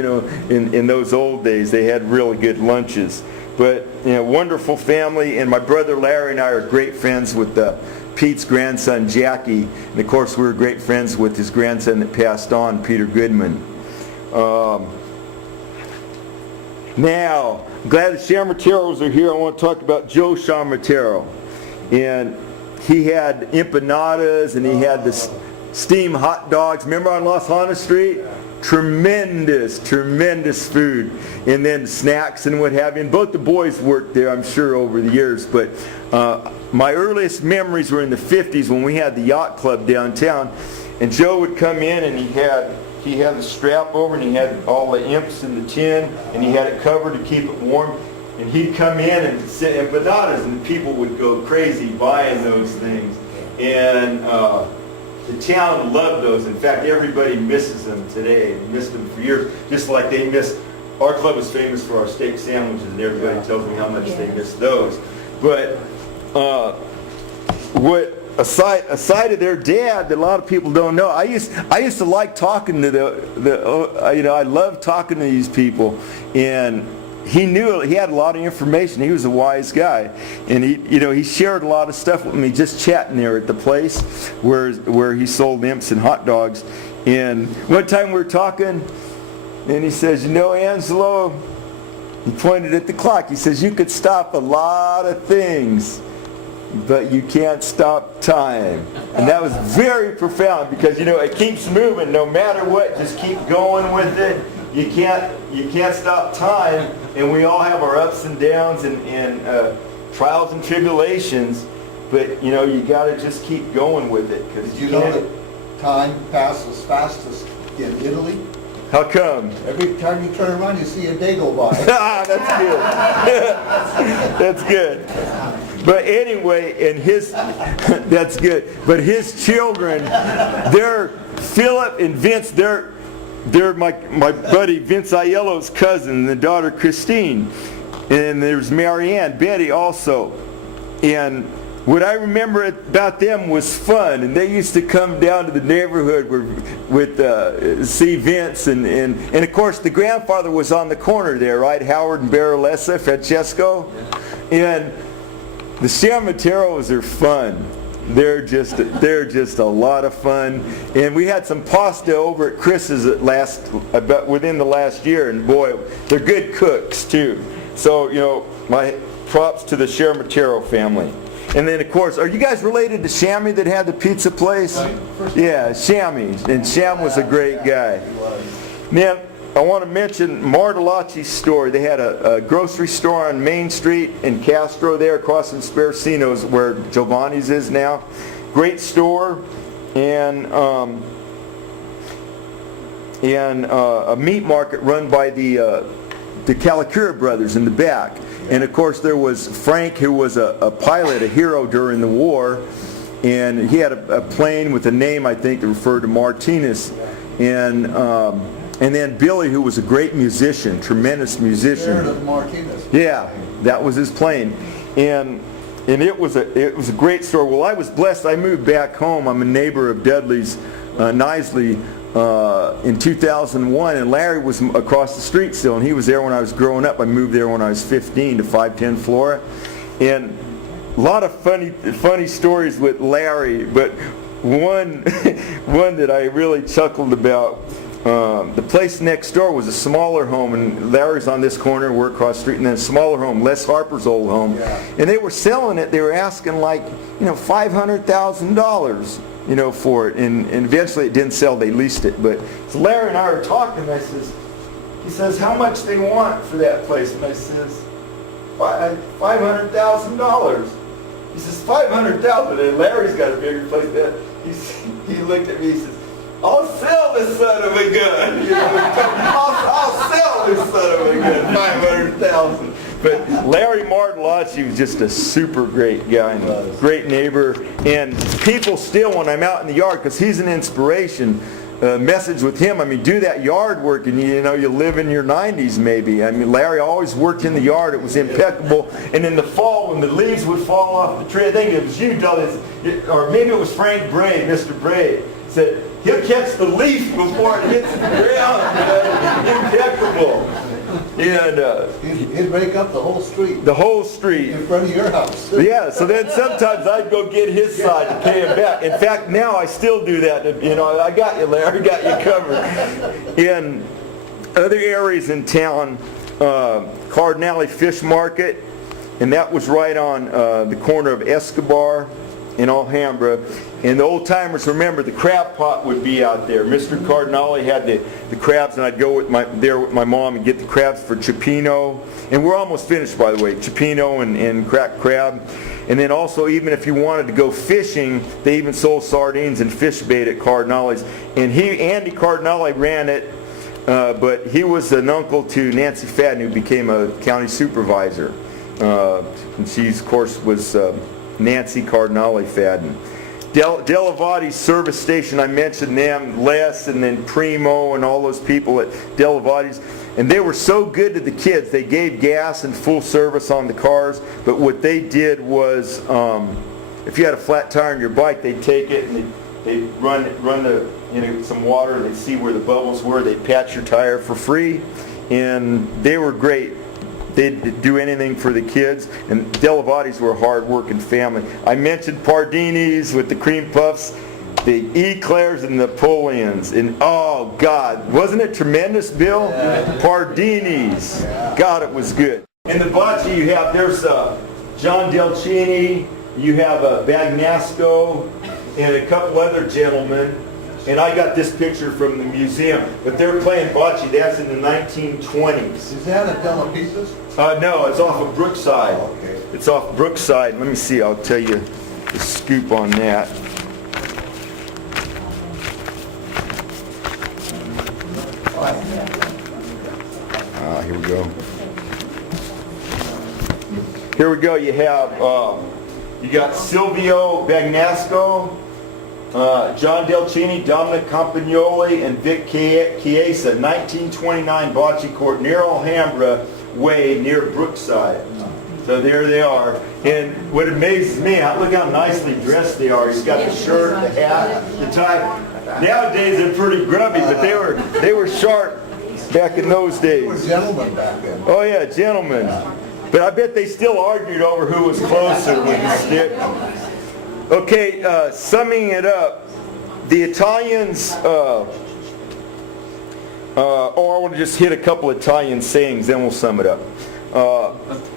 In those old days, they had really good lunches. But wonderful family, and my brother Larry and I are great friends with Pete's grandson Jackie, and of course we were great friends with his grandson that passed on, Peter Goodman. Now, I'm glad the Chamarteros are here. I want to talk about Joe Chamartero. And he had empanadas, and he had the steamed hot dogs. Remember on Los Hanas Street? Tremendous food. And then snacks and what have you. And both the boys worked there, I'm sure, over the years. But my earliest memories were in the 50s when we had the yacht club downtown. And Joe would come in, and he had the strap over, and he had all the imps in the tin, and he had it covered to keep it warm. And he'd come in and sit empanadas, and people would go crazy buying those things. And the town loved those. In fact, everybody misses them today. They missed them for years, just like they missed. Our club is famous for our steak sandwiches, and everybody tells me how much they miss those. But aside of their dad, that a lot of people don't know, I used to like talking to I love talking to these people, and he had a lot of information. He was a wise guy, and he shared a lot of stuff with me just chatting there at the place where he sold imps and hot dogs. And one time we were talking, and he says, Angelo, he pointed at the clock. He says, you could stop a lot of things, but you can't stop time. And that was very profound, because it keeps moving no matter what. Just keep going with it. You can't stop time, and we all have our ups and downs and trials and tribulations, but you got to just keep going with it. Because Did you know that time passes fastest in Italy? How come? Every time you turn around, you see a day go by. That's good. That's good. But anyway, that's good. But his children, they're Philip and Vince. They're my buddy Vince Aiello's cousin, and the daughter Christine. And there's Marianne, Betty also. And what I remember about them was fun, and they used to come down to the neighborhood with see Vince, and of course the grandfather was on the corner there, right? Howard and Baralessa, Francesco. And the Chamarteros are fun. They're just a lot of fun. And we had some pasta over at Chris's within the last year, and boy, they're good cooks too. So my props to the Chamartero family. And then of course, are you guys related to Shammy that had the pizza place? Yeah, Shammy. And Sham was a great guy. Now, I want to mention Martellacci's store. They had a grocery store on Main Street in Castro there across from Sparacino's, where Giovanni's is now. Great store, and a meat market run by the Calicura brothers in the back. And of course there was Frank, who was a pilot, a hero during the war, and he had a plane with a name, I think, that referred to Martinez. And And then Billy, who was a great musician, tremendous musician. Scared of Martinez. Yeah, that was his plane. And it was a great story. Well, I was blessed. I moved back home. I'm a neighbor of Dudley's, Nisley, in 2001, and Larry was across the street still, and he was there when I was growing up. I moved there when I was 15 to 510 Flora, and a lot of funny stories with Larry, but one that I really chuckled about. The place next door was a smaller home, and Larry's on this corner, we're across the street, and then a smaller home, Les Harper's old home. Yeah. And they were selling it, they were asking like, $500,000, for it. And eventually it didn't sell, they leased it. But so Larry and I were talking, he says, how much they want for that place? And I says, $500,000. He says, $500,000, and Larry's got a bigger place than that. He looked at me, he says, I'll sell this son of a gun. I'll sell this son of a gun, $500,000. But Larry Martinez was just a super great guy and a great neighbor. And people still, when I'm out in the yard, because he's an inspiration, message with him, do that yard work and you live in your 90s maybe. Larry always worked in the yard. It was impeccable. And in the fall, when the leaves would fall off the tree, I think it was you, Dudley, or maybe it was Frank Bray, Mr. Bray, said, he'll catch the leaf before it hits the ground. Impeccable. And He'd rake up the whole street. The whole street. In front of your house. Yeah, so then sometimes I'd go get his side to pay him back. In fact, now I still do that. I got you, Larry. I got you covered. In other areas in town, Cardinale Fish Market, and that was right on the corner of Escobar and Alhambra. And the old timers remember the crab pot would be out there. Mr. Cardinale had the crabs, and I'd go with my mom and get the crabs for Cipino. And we're almost finished, by the way, Cipino and cracked crab. And then also, even if you wanted to go fishing, they even sold sardines and fish bait at Cardinale's. And Andy Cardinale ran it, but he was an uncle to Nancy Fadden, who became a county supervisor. And she, of course, was Nancy Cardinale Fadden. Delavati's service station, I mentioned them, Les and then Primo and all those people at Delavati's. And they were so good to the kids. They gave gas and full service on the cars. But what they did was, if you had a flat tire on your bike, they'd take it and they'd run some water. They'd see where the bubbles were. They'd patch your tire for free. And they were great. They'd do anything for the kids, and Delavati's were a hard-working family. I mentioned Pardini's with the cream puffs, the Eclairs and Napoleons, and oh God, wasn't it tremendous, Bill? Yeah. Pardini's, God, it was good. In the bocce, you have there's John Delcini, you have Bagnasco, and a couple other gentlemen. And I got this picture from the museum, but they're playing bocce. That's in the 1920s. Is that at Della Pisa's? No, it's off of Brookside. Oh, okay. It's off Brookside. Let me see. I'll tell you the scoop on that. Here we go. Here we go. You have you got Silvio Bagnasco, John Delcini, Dominic Campagnoli, and Vic Chiesa, 1929 bocce court near Alhambra Way, near Brookside. So there they are. And what amazes me, look how nicely dressed they are. He's got the shirt, the hat, the tie. Nowadays they're pretty grubby, but they were sharp back in those days. They were gentlemen back then. Oh yeah, gentlemen. But I bet they still argued over who was closer with the stick. Okay, summing it up, the Italians, I want to just hit a couple Italian sayings, then we'll sum it up.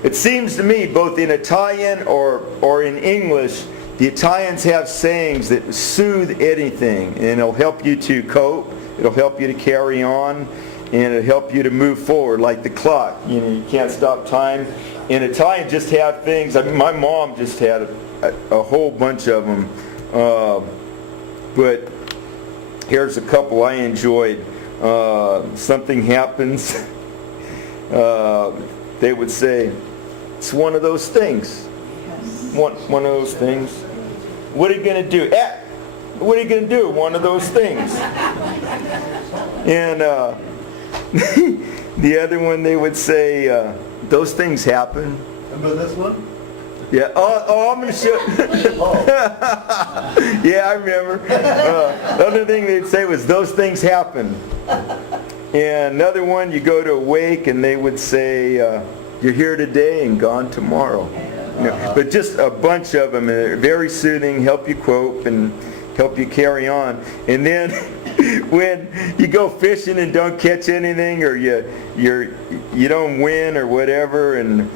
It seems to me, both in Italian or in English, the Italians have sayings that soothe anything, and it'll help you to cope, it'll help you to carry on, and it'll help you to move forward, like the clock. You can't stop time. And Italians just have things, my mom just had a whole bunch of them, but here's a couple I enjoyed. Something happens, they would say, it's one of those things. One of those things. What are you going to do? What are you going to do? One of those things. And The other one, they would say, those things happen. Remember this one? Yeah. Oh, I'm going to show. Yeah, I remember. The other thing they'd say was, those things happen. And another one, you go to a wake and they would say, you're here today and gone tomorrow. You know, but just a bunch of them, and they're very soothing, help you cope and help you carry on. And then when you go fishing and don't catch anything, or you don't win or whatever, and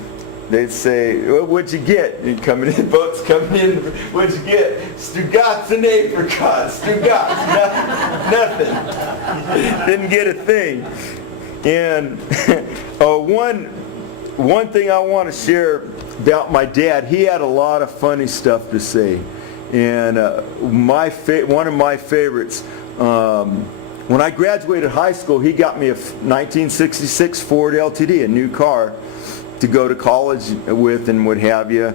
they'd say, well, what'd you get? And coming in, boats coming in, what'd you get? Stugats and apricots. Stugats, nothing. Didn't get a thing. And one thing I want to share about my dad, he had a lot of funny stuff to say. And one of my favorites, when I graduated high school, he got me a 1966 Ford LTD, a new car, to go to college with and what have you.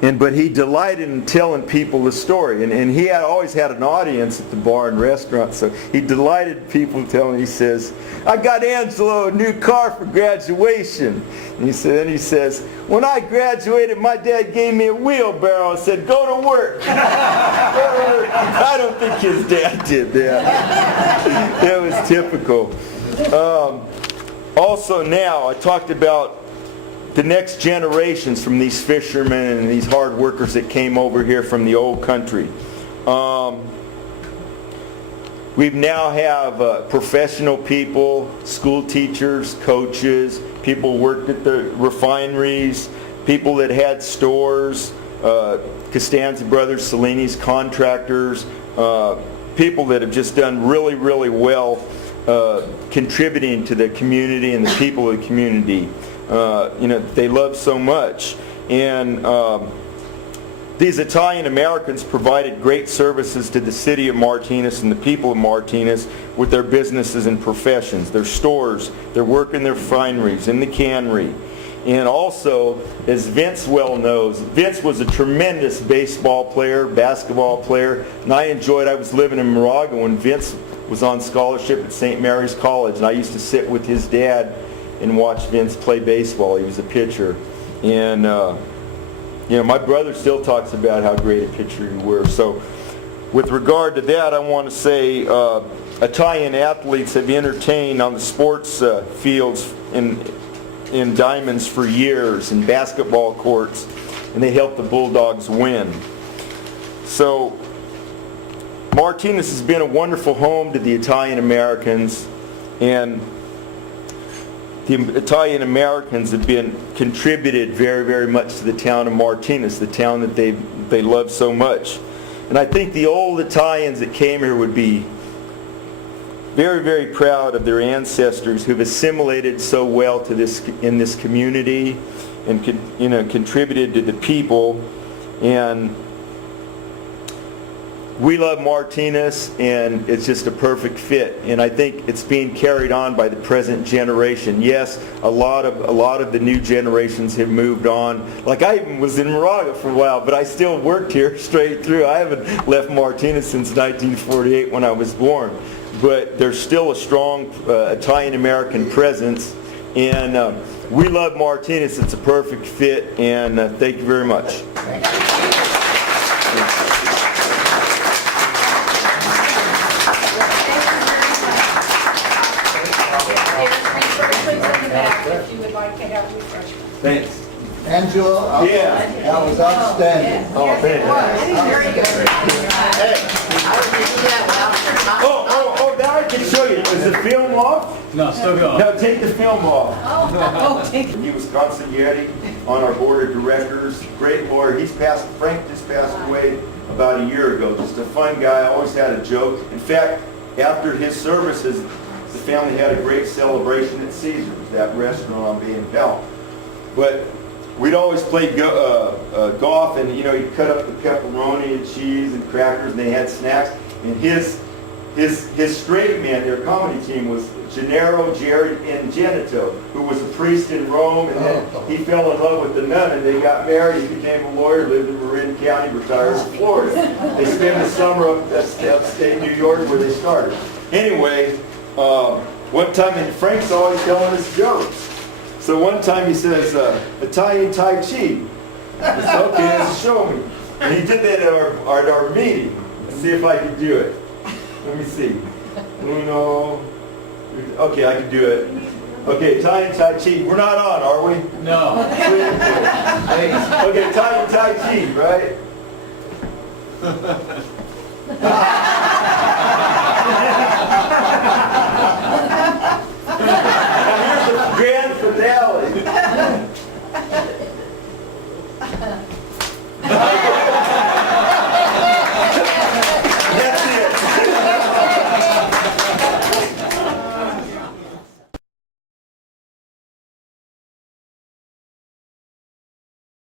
But he delighted in telling people the story. And he had always had an audience at the bar and restaurant, so he delighted people telling. He says, I got Angelo a new car for graduation. And he says, when I graduated, my dad gave me a wheelbarrow and said, go to work. Go to work. I don't think his dad did that. That was typical. Also now, I talked about the next generations from these fishermen and these hard workers that came over here from the old country. We now have professional people, school teachers, coaches, people worked at the refineries, people that had stores, Constanza Brothers, Cellini's contractors, people that have just done really, really well contributing to the community and the people of the community. They love so much. And these Italian Americans provided great services to the city of Martinez and the people of Martinez with their businesses and professions, their stores, their work in their refineries, in the cannery. And also, as Vince well knows, Vince was a tremendous baseball player, basketball player, and I was living in Moraga when Vince was on scholarship at St. Mary's College, and I used to sit with his dad and watch Vince play baseball. He was a pitcher. And my brother still talks about how great a pitcher you were. So with regard to that, I want to say Italian athletes have entertained on the sports fields in diamonds for years, in basketball courts, and they helped the Bulldogs win. So Martinez has been a wonderful home to the Italian Americans, and the Italian Americans have contributed very, very much to the town of Martinez, the town that they love so much. And I think the old Italians that came here would be very, very proud of their ancestors who've assimilated so well to in this community and contributed to the people. And we love Martinez, and it's just a perfect fit. And I think it's being carried on by the present generation. Yes, a lot of the new generations have moved on. Like I even was in Moraga for a while, but I still worked here straight through. I haven't left Martinez since 1948 when I was born. But there's still a strong Italian-American presence. And we love Martinez. It's a perfect fit. And thank you very much. If you would like to have refreshments. Thanks. Angelo, Yeah. that was outstanding. Oh, thanks. Very good. Oh, now I can show you. Is the film off? No, still going. No, take the film off. Oh, take He was consigliere on our board of directors. Great lawyer. Frank just passed away about a year ago. Just a fun guy. Always had a joke. In fact, after his services, the family had a great celebration at Caesar's, that restaurant on Bay and Pell. But we'd always play golf, and he'd cut up the pepperoni and cheese and crackers, and they had snacks. And his straight man, their comedy team, was Gennaro Jared Ingenito, who was a priest in Rome, and then he fell in love with the nun, and they got married. He became a lawyer, lived in Marin County, retired in Florida. They spent the summer upstate New York where they started. Anyway, One time, and Frank's always telling us jokes. So one time he says, Italian Tai Chi. I said, okay, show me. And he did that at our meeting. Let's see if I can do it. Let me see. Uno. Okay, I can do it. Okay, Italian Tai Chi. We're not on, are we? No. Okay, Italian Tai Chi, right?